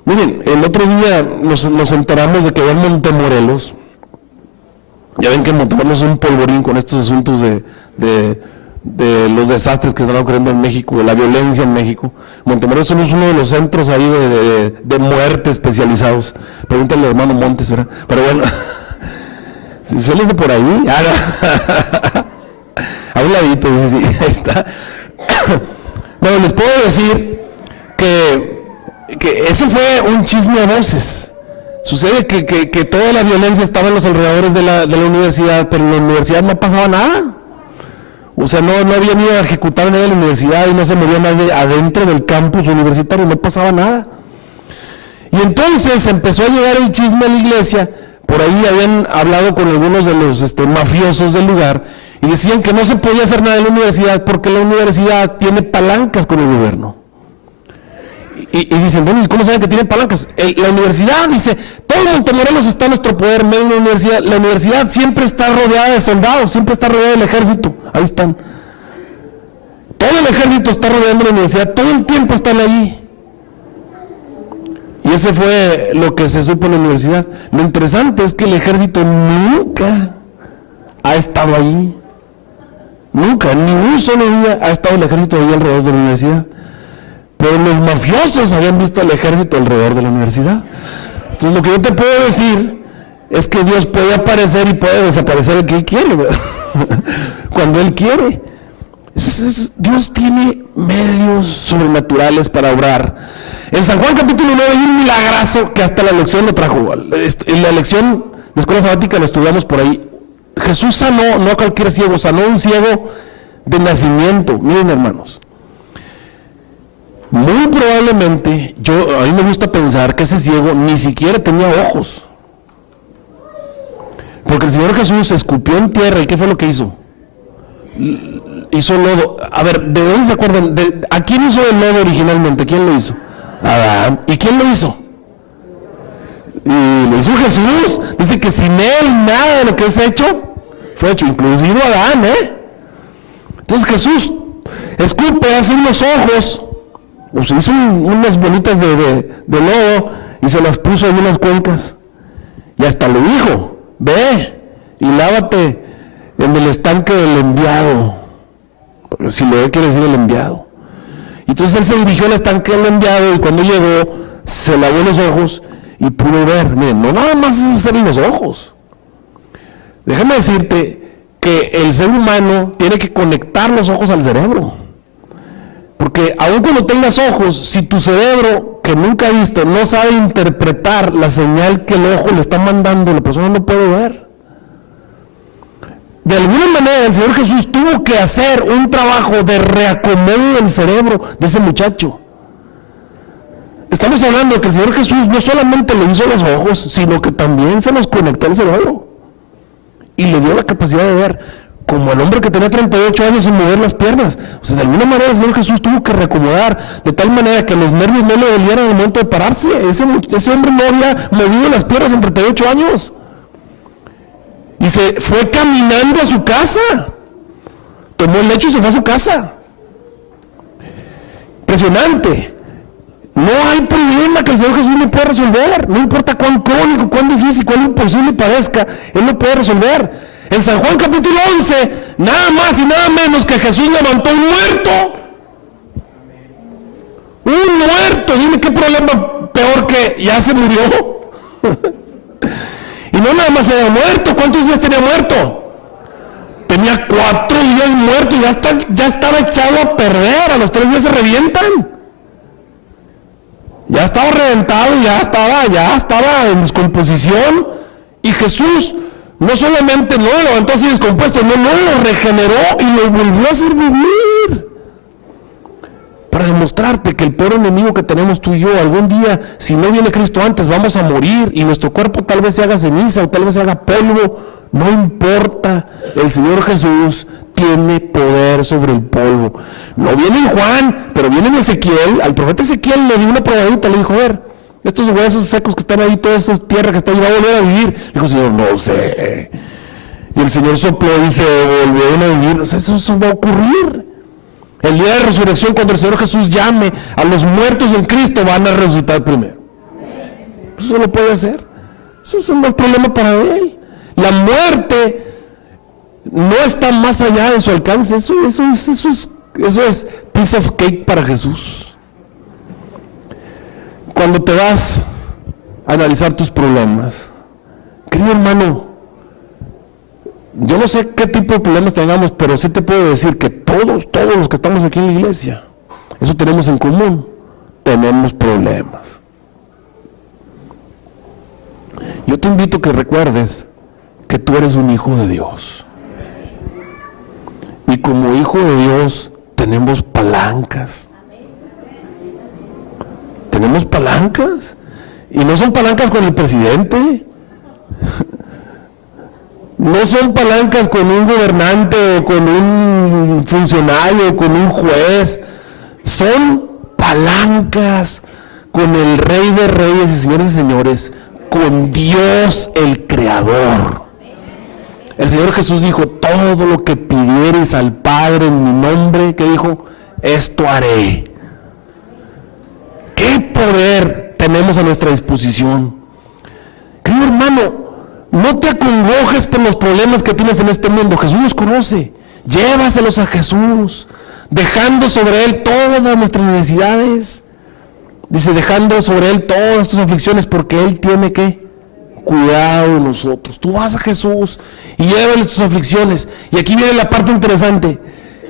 Miren, el otro día nos enteramos de que allá en Montemorelos, ya ven que Montemorelos es un polvorín con estos asuntos de los desastres que están ocurriendo en México, de la violencia en México. Montemorelos es uno de los centros ahí de muerte especializados. Pregúntale al hermano Montes, ¿verdad? Pero bueno, si usted es de por ahí, a un ladito, dice, sí, ahí está. Bueno, les puedo decir que ese fue un chisme a voces. Sucede que toda la violencia estaba en los alrededores de la universidad, pero en la universidad no pasaba nada. O sea, no habían ido a ejecutar nada en la universidad y no se moría nadie adentro del campus universitario, no pasaba nada. Y entonces empezó a llegar el chisme a la iglesia. Por ahí habían hablado con algunos de los mafiosos del lugar y decían que no se podía hacer nada en la universidad porque la universidad tiene palancas con el gobierno. Y dicen, bueno, ¿y cómo saben que tienen palancas? La universidad dice, todo Montemorelos está en nuestro poder, medio de la universidad. La universidad siempre está rodeada de soldados, siempre está rodeada del ejército. Ahí están. Todo el ejército está rodeando la universidad, todo el tiempo están allí. Y ese fue lo que se supo en la universidad. Lo interesante es que el ejército nunca ha estado allí. Nunca, ni un solo día ha estado el ejército allí alrededor de la universidad. Pero los mafiosos habían visto al ejército alrededor de la universidad. Entonces lo que yo te puedo decir es que Dios puede aparecer y puede desaparecer el que Él quiere, ¿verdad? Cuando Él quiere. Dios tiene medios sobrenaturales para obrar. En San Juan capítulo 9 hay un milagrazo que hasta la lección lo trajo. En la lección de escuela sabática lo estudiamos por ahí. Jesús sanó, no a cualquier ciego, sanó a un ciego de nacimiento. Miren, hermanos. Muy probablemente, a mí me gusta pensar que ese ciego ni siquiera tenía ojos. Porque el Señor Jesús escupió en tierra, ¿y qué fue lo que hizo? Hizo lodo. A ver, ¿de dónde se acuerdan? ¿A quién hizo el lodo originalmente? ¿Quién lo hizo? Adán. ¿Y quién lo hizo? Y lo hizo Jesús. Dice que sin Él nada de lo que es hecho fue hecho, inclusive Adán, Entonces Jesús escupe, hace unos ojos, o se hizo unas bolitas de lodo y se las puso en unas cuencas y hasta le dijo, ve y lávate en el estanque del enviado. Si lo ve quiere decir el enviado. Y entonces él se dirigió al estanque del enviado y cuando llegó se lavó los ojos y pudo ver. Miren, no nada más es hacerle los ojos. Déjame decirte que el ser humano tiene que conectar los ojos al cerebro. Porque aun cuando tengas ojos, si tu cerebro, que nunca ha visto, no sabe interpretar la señal que el ojo le está mandando, la persona no puede ver. De alguna manera el Señor Jesús tuvo que hacer un trabajo de reacomodo del cerebro de ese muchacho. Estamos hablando de que el Señor Jesús no solamente le hizo los ojos, sino que también se los conectó al cerebro. Y le dio la capacidad de ver. Como el hombre que tenía 38 años sin mover las piernas. O sea, de alguna manera el Señor Jesús tuvo que reacomodar, de tal manera que los nervios no le dolieran al momento de pararse. Ese hombre no había movido las piernas en 38 años. Y se fue caminando a su casa. Tomó el lecho y se fue a su casa. Impresionante. No hay problema que el Señor Jesús no pueda resolver. No importa cuán crónico, cuán difícil, cuán imposible parezca, Él lo puede resolver. En San Juan capítulo 11, nada más y nada menos que Jesús levantó un muerto. Un muerto, dime qué problema peor que ya se murió. Y no nada más se había muerto, ¿cuántos días tenía muerto? Tenía 4 días muerto y ya estaba echado a perder, a los 3 días se revientan. Ya estaba reventado, ya estaba en descomposición. Y Jesús no solamente no lo levantó así descompuesto, no, lo regeneró y lo volvió a hacer vivir. Para demostrarte que el peor enemigo que tenemos tú y yo, algún día, si no viene Cristo antes, vamos a morir y nuestro cuerpo tal vez se haga ceniza o tal vez se haga polvo. No importa, el Señor Jesús tiene poder sobre el polvo. No viene en Juan, pero viene en Ezequiel. Al profeta Ezequiel le dio una probadita, le dijo, a ver, estos huesos secos que están ahí, toda esa tierra que está ahí, ¿va a volver a vivir? Le dijo, Señor, no sé. Y el Señor sopló y se volvieron a vivir. O sea, eso va a ocurrir. El día de resurrección, cuando el Señor Jesús llame a los muertos en Cristo, van a resucitar primero. Eso lo puede hacer. Eso no es problema para Él. La muerte no está más allá de su alcance. Eso es piece of cake para Jesús. Cuando te vas a analizar tus problemas, querido hermano, yo no sé qué tipo de problemas tengamos, pero sí te puedo decir que todos los que estamos aquí en la iglesia, eso tenemos en común, tenemos problemas. Yo te invito a que recuerdes que tú eres un hijo de Dios. Y como hijo de Dios tenemos palancas. Tenemos palancas. Y no son palancas con el presidente. No son palancas con un gobernante o con un funcionario o con un juez. Son palancas con el Rey de Reyes y Señores de Señores, con Dios el Creador. El Señor Jesús dijo, todo lo que pidiereis al Padre en mi nombre, ¿qué dijo? Esto haré. ¿Qué poder tenemos a nuestra disposición? Querido hermano, no te acongojes por los problemas que tienes en este mundo. Jesús los conoce. Llévaselos a Jesús, dejando sobre Él todas nuestras necesidades. Dice, dejando sobre Él todas tus aflicciones, porque Él tiene que cuidado de nosotros. Tú vas a Jesús y llévale tus aflicciones. Y aquí viene la parte interesante.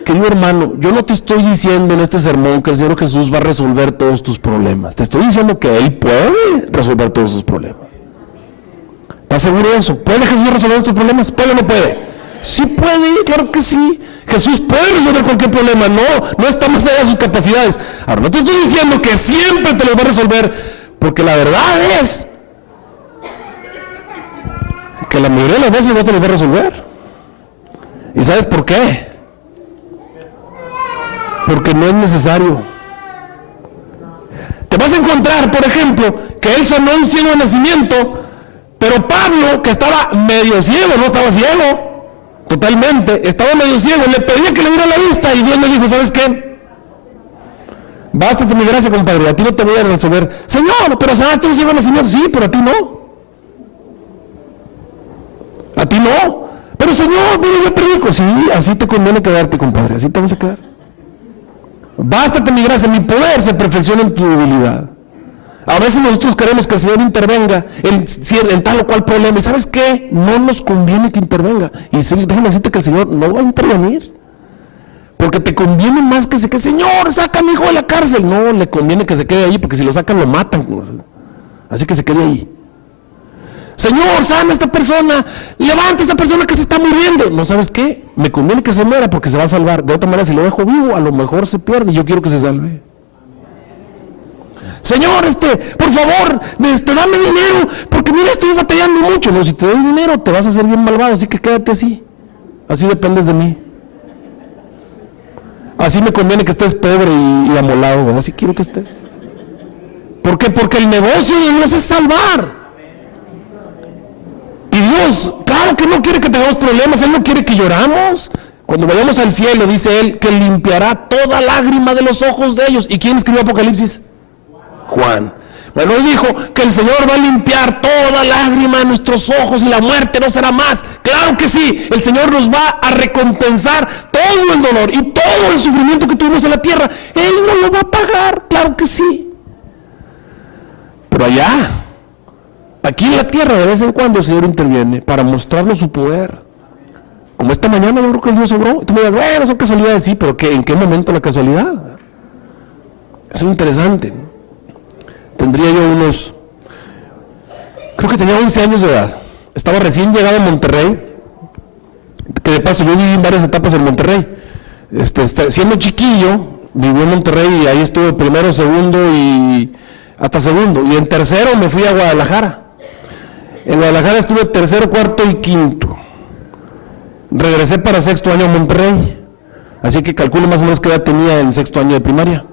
Querido hermano, yo no te estoy diciendo en este sermón que el Señor Jesús va a resolver todos tus problemas. Te estoy diciendo que Él puede resolver todos tus problemas. ¿Estás seguro de eso? ¿Puede Jesús resolver tus problemas? ¿Puede o no puede? Sí puede, claro que sí. Jesús puede resolver cualquier problema, no está más allá de sus capacidades. Ahora, no te estoy diciendo que siempre te lo va a resolver, porque la verdad es que la mayoría de las veces no te lo va a resolver. ¿Y sabes por qué? Porque no es necesario. Te vas a encontrar, por ejemplo, que Él sanó a un ciego de nacimiento, pero Pablo, que estaba medio ciego, no estaba ciego, totalmente, estaba medio ciego, le pedía que le diera la vista y Dios le dijo, ¿sabes qué? Bástate mi gracia, compadre, a ti no te voy a resolver. Señor, pero sanaste a un ciego de nacimiento, sí, pero a ti no. A ti no. Pero Señor, mire, yo predico, sí, así te conviene quedarte, compadre, así te vas a quedar. Bástate mi gracia, mi poder se perfecciona en tu debilidad. A veces nosotros queremos que el Señor intervenga en tal o cual problema. ¿Y sabes qué? No nos conviene que intervenga. Y déjame decirte que el Señor no va a intervenir. Porque te conviene más que se quede, Señor, saca a mi hijo de la cárcel. No, le conviene que se quede ahí, porque si lo sacan lo matan. Así que se quede ahí. Señor, sana a esta persona, levanta a esta persona que se está muriendo. ¿No sabes qué? Me conviene que se muera porque se va a salvar. De otra manera, si lo dejo vivo, a lo mejor se pierde y yo quiero que se salve. Señor, por favor, dame dinero, porque mira, estoy batallando mucho. No, si te doy dinero, te vas a hacer bien malvado, así que quédate así. Así dependes de mí. Así me conviene que estés pobre y amolado, ¿verdad? Así quiero que estés. ¿Por qué? Porque el negocio de Dios es salvar. Y Dios, claro que no quiere que tengamos problemas, Él no quiere que lloramos. Cuando vayamos al cielo, dice Él, que limpiará toda lágrima de los ojos de ellos. ¿Y quién escribió Apocalipsis? Juan. Bueno, Él dijo que el Señor va a limpiar toda lágrima de nuestros ojos y la muerte no será más. Claro que sí, el Señor nos va a recompensar todo el dolor y todo el sufrimiento que tuvimos en la tierra. Él no lo va a pagar, claro que sí. Pero allá, aquí en la tierra, de vez en cuando el Señor interviene para mostrarnos su poder. Como esta mañana, yo creo que Dios obró. Y tú me dices, bueno, son casualidades, sí, pero ¿en qué momento la casualidad? Es interesante, ¿no? Tendría yo creo que tenía 11 años de edad. estaba recién llegado a Monterrey, que de paso yo viví en varias etapas en Monterrey. Siendo chiquillo, viví en Monterrey y ahí estuve primero, segundo y hasta segundo. Y en tercero me fui a Guadalajara. En Guadalajara estuve tercero, cuarto y quinto. Regresé para sexto año a Monterrey. Así que calculo más o menos qué edad tenía en sexto año de primaria.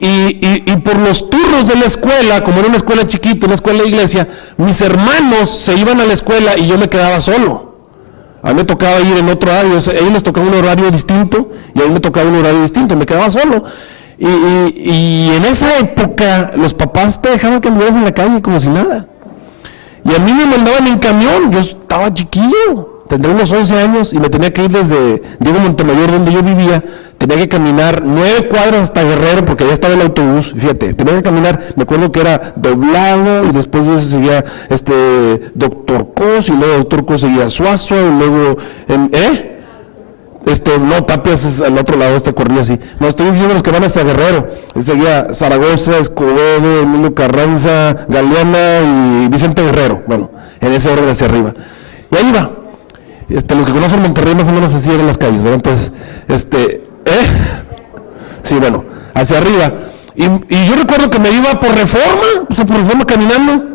Y por los turnos de la escuela, como era una escuela chiquita, una escuela de iglesia, mis hermanos se iban a la escuela y yo me quedaba solo. A mí me tocaba ir en otro horario, a ellos les tocaba un horario distinto y a mí me tocaba un horario distinto, me quedaba solo. Y en esa época los papás te dejaban que anduvieras en la calle como si nada. Y a mí me mandaban en camión, yo estaba chiquillo, tendré unos 11 años y me tenía que ir desde Diego Montemayor, donde yo vivía, tenía que caminar 9 cuadras hasta Guerrero, porque allá estaba el autobús, fíjate, tenía que caminar, me acuerdo que era Doblado, y después de eso seguía Doctor Cos, y luego Doctor Cos seguía Suazo, y luego, no, Tapias es al otro lado, corría así. No, estoy diciendo los que van hasta Guerrero. Seguía Zaragoza, Escobedo, Emilio Carranza, Galeana y Vicente Guerrero. Bueno, en ese orden hacia arriba. Y ahí iba. Los que conocen Monterrey más o menos así eran las calles, ¿verdad? Entonces, sí, bueno, hacia arriba. Y yo recuerdo que me iba por Reforma, o sea, por Reforma caminando.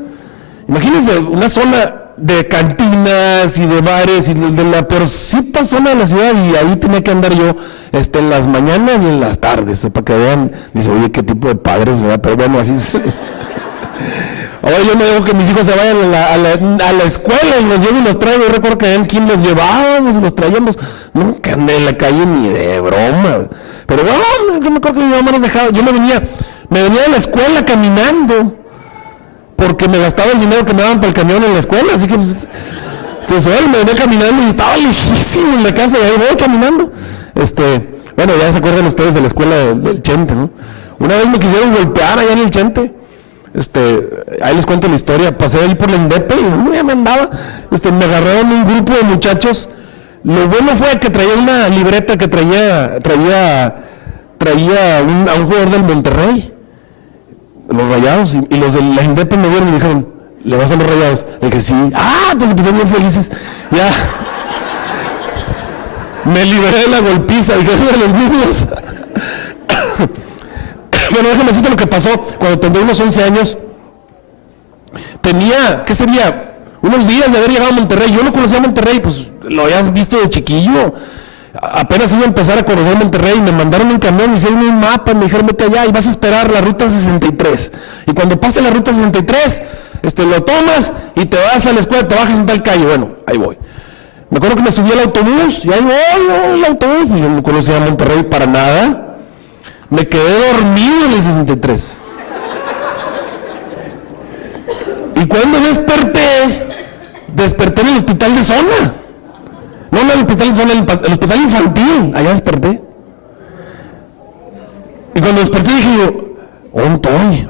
Imagínense, una zona de cantinas y de bares y de la peorcita zona de la ciudad, y ahí tenía que andar yo en las mañanas y en las tardes, para que vean, dice, oye, qué tipo de padres, ¿verdad? Pero bueno, así es. Ahora yo me dejo que mis hijos se vayan a la escuela y los llevo y los traigo. Yo recuerdo que en quién los llevábamos y los traíamos, no, que andé en la calle ni de broma. Pero bueno, yo me acuerdo que mi mamá nos dejaba, yo me venía de la escuela caminando, porque me gastaba el dinero que me daban para el camión en la escuela, así que entonces me venía caminando y estaba lejísimo en la casa, y ahí voy caminando. Bueno, ya se acuerdan ustedes de la escuela del Chente, ¿no? Una vez me quisieron golpear allá en el Chente, ahí les cuento la historia, pasé ahí por la Indepe y ya me andaba, me agarraron un grupo de muchachos. Lo bueno fue que traía una libreta que traía a un jugador del Monterrey, los Rayados, y los de la Indepe me vieron y me dijeron, ¿le vas a los Rayados? Le dije, sí. Entonces empezaron bien felices. Ya. Me liberé de la golpiza, dije, de los mismos. Bueno, déjame decirte lo que pasó. Cuando tendría unos 11 años, tenía, ¿qué sería? Unos días de haber llegado a Monterrey. Yo no conocía a Monterrey, pues lo habías visto de chiquillo. Apenas iba a empezar a conocer Monterrey, me mandaron un camión, me hicieron un mapa, me dijeron, vete allá y vas a esperar la ruta 63. Y cuando pase la ruta 63, lo tomas y te vas a la escuela, te bajas en tal calle. Bueno, ahí voy. Me acuerdo que me subí al autobús y ahí voy, el autobús. Y yo no conocía a Monterrey para nada. Me quedé dormido en el 63. Y cuando desperté en el hospital de zona. No, el hospital de zona, el hospital infantil. Allá desperté. Y cuando desperté dije yo, ¿dónde estoy?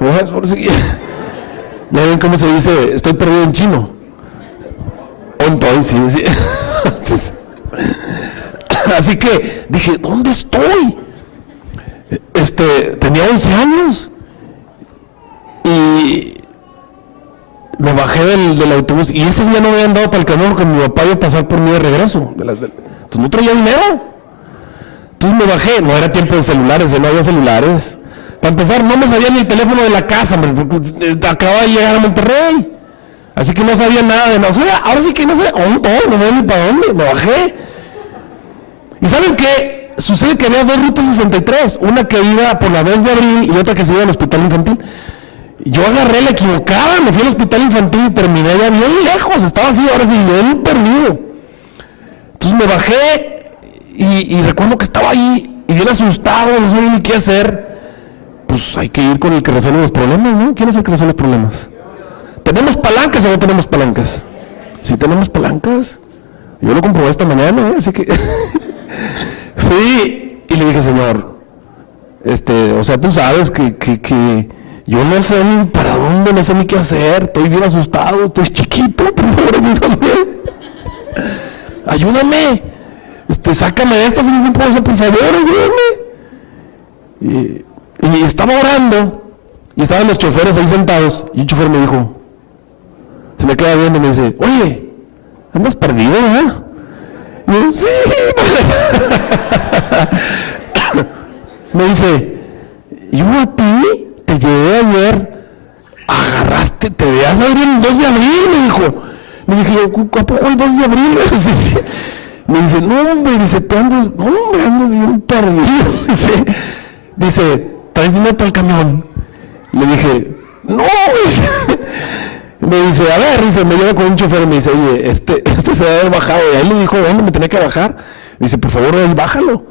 Ya ven cómo se dice, estoy perdido en chino. ¿Dónde estoy? Sí. Entonces, así que dije, ¿dónde estoy? Tenía 11 años y me bajé del autobús, y ese día no había andado para el camión porque mi papá iba a pasar por mí de regreso. Entonces no traía dinero. Entonces me bajé, no era tiempo de celulares, no había celulares. Para empezar, no me sabía ni el teléfono de la casa, acababa de llegar a Monterrey. Así que no sabía nada de nada. O sea, ahora sí que no sé, no sé ni para dónde, me bajé. ¿Y saben qué? Sucede que había 2 rutas 63, una que iba por la 2 de abril y otra que se iba al hospital infantil. Yo agarré la equivocada, me fui al hospital infantil y terminé allá bien lejos, estaba así, ahora sí, bien perdido. Entonces me bajé y recuerdo que estaba ahí y bien asustado, no sabía ni qué hacer. Pues hay que ir con el que resuelve los problemas, ¿no? ¿Quién es el que resuelve los problemas? ¿Tenemos palancas o no tenemos palancas? Sí tenemos palancas. Yo lo comprobé esta mañana, así que fui y le dije, Señor, o sea, tú sabes que yo no sé ni para dónde, no sé ni qué hacer, estoy bien asustado, estoy chiquito, por favor, ayúdame, sácame de esta, si no puedo hacer, por favor, ayúdame. Y estaba orando, y estaban los choferes ahí sentados, y un chofer me dijo, Se me queda viendo y me dice, oye, ¿andas perdido, verdad? Y yo, sí. Me dice, yo a ti te llevé ayer, agarraste, te debías abrir el 2 de abril, me dijo. Me dije, ¿a poco hay 2 de abril? Me dice, no, hombre, dice, tú andas, no, hombre, andas bien perdido. Dice, ¿traes dinero para el camión? Le dije, no. Me dice, a ver, dice, me lleva con un chofer y me dice, oye, este se debe haber bajado. Y ahí le dijo, ¿dónde me tenía que bajar? Me dice, por favor, ahí bájalo.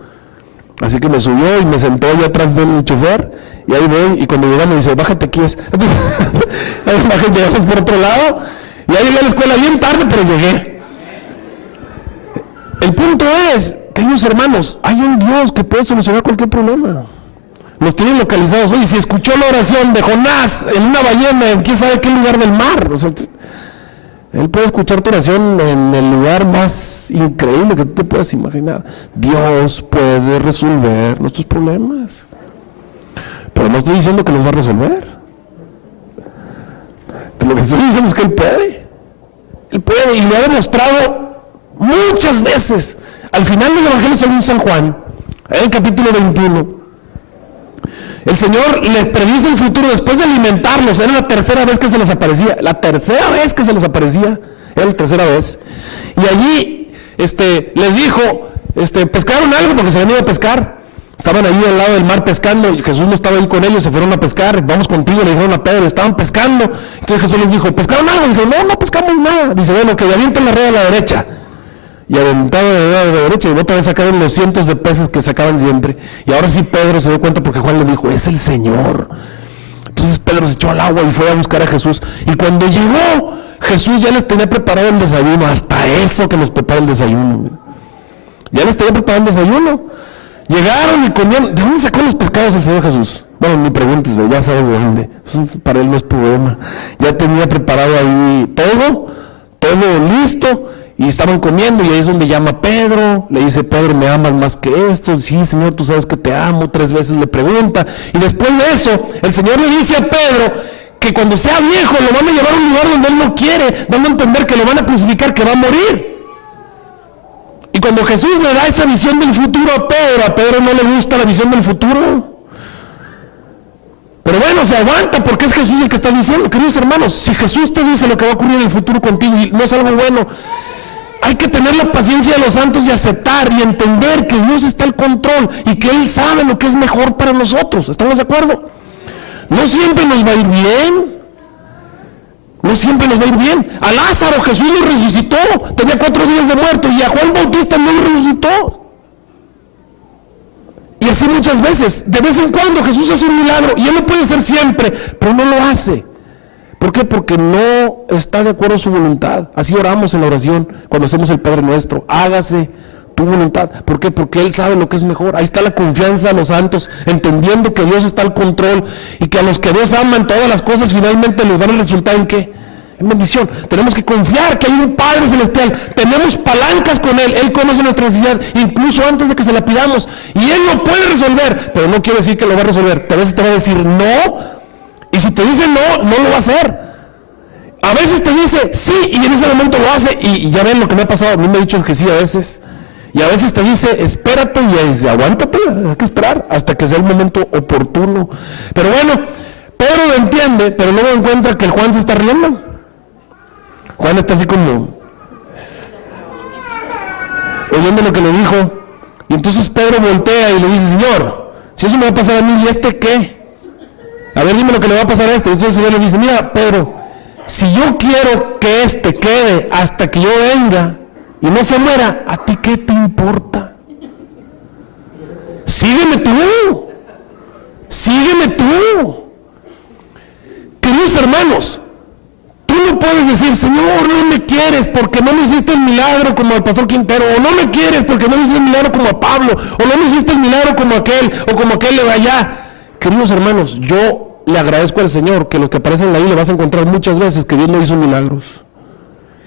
Así que me subió y me sentó allá atrás del chofer, y ahí voy, y cuando llegamos me dice, bájate aquí. Entonces, ahí bajé, llegamos por otro lado, y ahí llegué a la escuela bien tarde, pero llegué. El punto es, queridos hermanos, hay un Dios que puede solucionar cualquier problema. Los tienen localizados. Oye, si escuchó la oración de Jonás en una ballena, en quién sabe qué lugar del mar, o sea, Él puede escuchar tu oración en el lugar más increíble que tú te puedas imaginar. Dios puede resolver nuestros problemas. Pero no estoy diciendo que los va a resolver. Pero lo que estoy diciendo es que Él puede. Él puede, y lo ha demostrado muchas veces. Al final del Evangelio según San Juan, en el capítulo 21, el Señor les predice el futuro después de alimentarlos. Era la tercera vez que se les aparecía. La tercera vez que se les aparecía. Era la tercera vez. Y allí les dijo, pescaron algo porque se habían ido a pescar. Estaban ahí al lado del mar pescando. Y Jesús no estaba ahí con ellos, se fueron a pescar. Vamos contigo, le dijeron a Pedro, estaban pescando. Entonces Jesús les dijo, ¿pescaron algo? Y dijo, no pescamos nada. Dice, bueno, que avienten la red a la derecha. Y aventaba de la derecha, y otra vez sacaron los cientos de peces que sacaban siempre. Y ahora sí Pedro se dio cuenta porque Juan le dijo, es el Señor. Entonces Pedro se echó al agua y fue a buscar a Jesús. Y cuando llegó, Jesús ya les tenía preparado el desayuno. Hasta eso que nos prepara el desayuno. Ya les tenía preparado el desayuno. Llegaron y comían. ¿De dónde sacó los pescados el Señor Jesús? Bueno, ni preguntes, ya sabes de dónde. Eso para él no es problema. Ya tenía preparado ahí todo listo. Y estaban comiendo, y ahí es donde llama Pedro. Le dice, Pedro, ¿me amas más que esto? Sí, Señor, tú sabes que te amo. 3 veces le pregunta. Y después de eso, el Señor le dice a Pedro que cuando sea viejo lo van a llevar a un lugar donde él no quiere, dando a entender que lo van a crucificar, que va a morir. Y cuando Jesús le da esa visión del futuro a Pedro no le gusta la visión del futuro. Pero bueno, se aguanta porque es Jesús el que está diciendo. Queridos hermanos, si Jesús te dice lo que va a ocurrir en el futuro contigo y no es algo bueno, hay que tener la paciencia de los santos y aceptar y entender que Dios está al control y que Él sabe lo que es mejor para nosotros. ¿Estamos de acuerdo? No siempre nos va a ir bien. No siempre nos va a ir bien. A Lázaro Jesús lo resucitó. Tenía 4 días de muerto, y a Juan Bautista no lo resucitó. Y así muchas veces. De vez en cuando Jesús hace un milagro, y Él lo puede hacer siempre, pero no lo hace. ¿Por qué? Porque no está de acuerdo a su voluntad. Así oramos en la oración cuando hacemos el Padre Nuestro. Hágase tu voluntad. ¿Por qué? Porque Él sabe lo que es mejor. Ahí está la confianza de los santos, entendiendo que Dios está al control y que a los que Dios aman todas las cosas finalmente les van a resultar ¿en qué? En bendición. Tenemos que confiar que hay un Padre Celestial. Tenemos palancas con Él. Él conoce nuestra necesidad, incluso antes de que se la pidamos. Y Él lo puede resolver, pero no quiere decir que lo va a resolver. A veces te va a decir no. Y si te dice no, no lo va a hacer. A veces te dice sí, y en ese momento lo hace, y ya ven lo que me ha pasado. A mí me ha dicho que sí a veces. Y a veces te dice, espérate, y dice, aguántate, hay que esperar hasta que sea el momento oportuno. Pero bueno, Pedro lo entiende, pero luego encuentra que el Juan se está riendo. Juan está así como oyendo lo que le dijo. Y entonces Pedro voltea y le dice, Señor, si eso me va a pasar a mí, ¿y este qué? A ver, dime lo que le va a pasar a este. Entonces el Señor le dice, mira, Pedro, si yo quiero que este quede hasta que yo venga y no se muera, ¿a ti qué te importa? Sígueme tú. Sígueme tú. Queridos hermanos, tú no puedes decir, Señor, no me quieres porque no me hiciste el milagro como al pastor Quintero, o no me quieres porque no me hiciste el milagro como a Pablo, o no me hiciste el milagro como aquel, o como aquel de allá. Queridos hermanos, yo le agradezco al Señor que los que aparecen en la Biblia vas a encontrar muchas veces que Dios no hizo milagros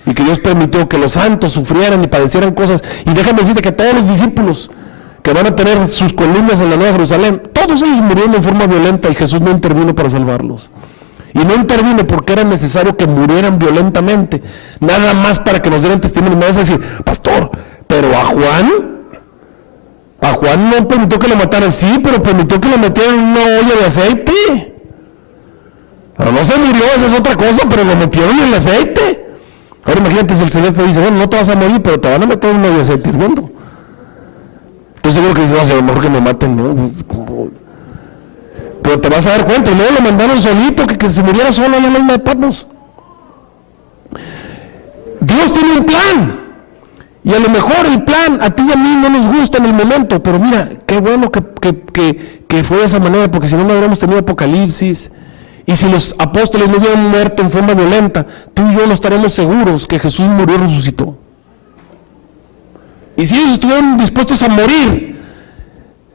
y que Dios permitió que los santos sufrieran y padecieran cosas. Y déjame decirte que todos los discípulos que van a tener sus columnas en la Nueva Jerusalén, todos ellos murieron en forma violenta y Jesús no intervino para salvarlos. y no intervino porque era necesario que murieran violentamente, nada más para que nos dieran testimonio. Me vas a decir, pastor, pero a Juan no permitió que lo mataran. Sí, pero permitió que lo metieran en una olla de aceite. Pero no se murió, esa es otra cosa, pero lo metieron en el aceite. Ahora imagínate si el Señor te dice, bueno, no te vas a morir, pero te van a meter en una olla de aceite hirviendo. Entonces seguro que dices, no, a lo mejor que me maten, ¿no? Pero te vas a dar cuenta, y luego lo mandaron solito, que se muriera solo allá en la isla de Patmos. Dios tiene un plan, y a lo mejor el plan a ti y a mí no nos gusta en el momento, pero mira, qué bueno que fue de esa manera, porque si no, no habríamos tenido Apocalipsis, y si los apóstoles no hubieran muerto en forma violenta, tú y yo no estaremos seguros que Jesús murió y resucitó. Y si ellos estuvieran dispuestos a morir,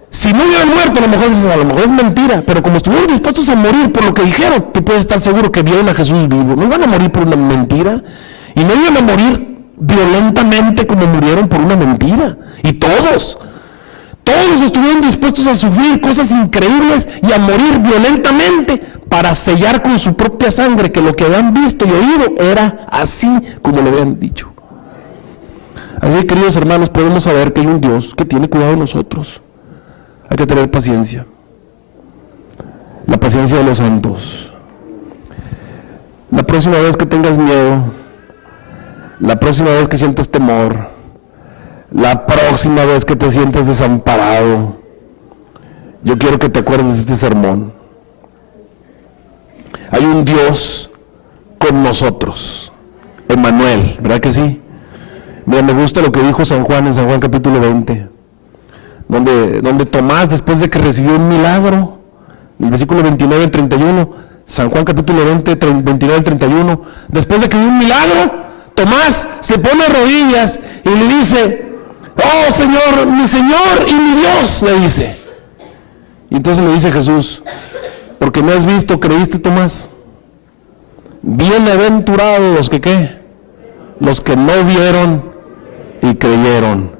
si no hubieran muerto, a lo mejor dices, a lo mejor es mentira, pero como estuvieron dispuestos a morir por lo que dijeron, tú puedes estar seguro que vieron a Jesús vivo. No iban a morir por una mentira, y no iban a morir violentamente como murieron por una mentira. Y todos estuvieron dispuestos a sufrir cosas increíbles y a morir violentamente para sellar con su propia sangre que lo que habían visto y oído era así como lo habían dicho. Así, queridos hermanos, podemos saber que hay un Dios que tiene cuidado de nosotros. Hay que tener paciencia. La paciencia de los santos. La próxima vez que tengas miedo, la próxima vez que sientas temor, la próxima vez que te sientas desamparado, yo quiero que te acuerdes de este sermón. Hay un Dios con nosotros, Emmanuel, ¿verdad que sí? Mira, me gusta lo que dijo San Juan en San Juan capítulo 20, donde Tomás, después de que recibió un milagro, el versículo 29 al 31, San Juan capítulo 20, 29 al 31, después de que vio un milagro, Tomás se pone a rodillas y le dice, oh Señor, mi Señor y mi Dios, le dice. Y entonces le dice Jesús, porque me has visto, creíste, Tomás. Bienaventurados los que ¿qué? Los que no vieron y creyeron.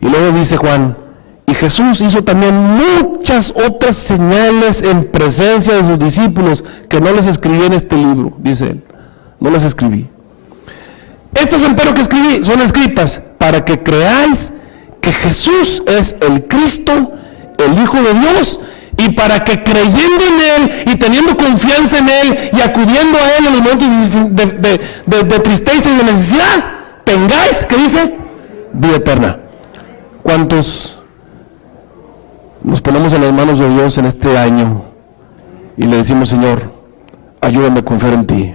Y luego dice Juan, y Jesús hizo también muchas otras señales en presencia de sus discípulos que no les escribí en este libro, dice él, no las escribí. Estas empero que escribí son escritas para que creáis que Jesús es el Cristo, el Hijo de Dios, y para que creyendo en Él y teniendo confianza en Él y acudiendo a Él en los momentos de tristeza y de necesidad, tengáis, ¿qué dice? Vida eterna. ¿Cuántos nos ponemos en las manos de Dios en este año y le decimos, Señor, ayúdame a confiar en ti?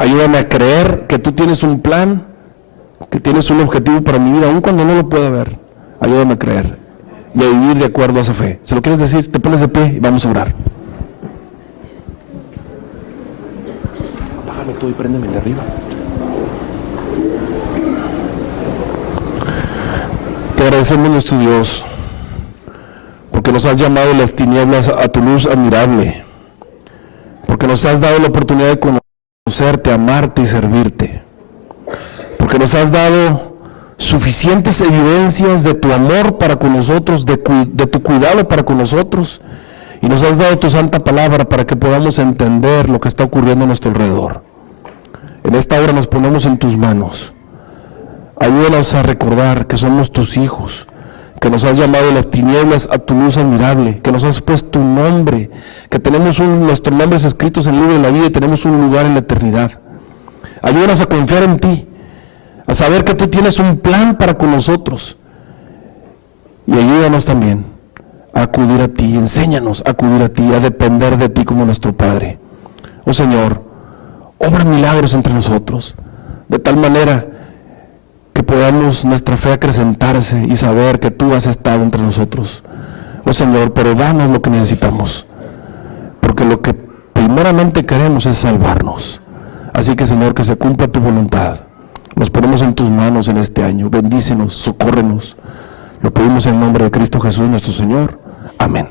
Ayúdame a creer que tú tienes un plan, que tienes un objetivo para mi vida, aun cuando no lo pueda ver. Ayúdame a creer y a vivir de acuerdo a esa fe. ¿Se lo quieres decir? Te pones de pie y vamos a orar. Apágame todo y préndeme el de arriba. Te agradecemos, nuestro Dios, porque nos has llamado las tinieblas a tu luz admirable, porque nos has dado la oportunidad de conocerte, amarte y servirte, porque nos has dado suficientes evidencias de tu amor para con nosotros, de tu cuidado para con nosotros, y nos has dado tu santa palabra para que podamos entender lo que está ocurriendo a nuestro alrededor. En esta hora nos ponemos en tus manos. Ayúdanos a recordar que somos tus hijos, que nos has llamado de las tinieblas a tu luz admirable, que nos has puesto un nombre, que tenemos nuestros nombres escritos en el libro de la vida y tenemos un lugar en la eternidad. Ayúdanos a confiar en ti, a saber que tú tienes un plan para con nosotros, y ayúdanos también a acudir a ti, enséñanos a acudir a ti, a depender de ti como nuestro Padre. Oh Señor, obra milagros entre nosotros, de tal manera que podamos nuestra fe acrecentarse y saber que tú has estado entre nosotros. Oh Señor, pero danos lo que necesitamos, porque lo que primeramente queremos es salvarnos. Así que, Señor, que se cumpla tu voluntad. Nos ponemos en tus manos en este año. Bendícenos, socórrenos. Lo pedimos en el nombre de Cristo Jesús, nuestro Señor. Amén.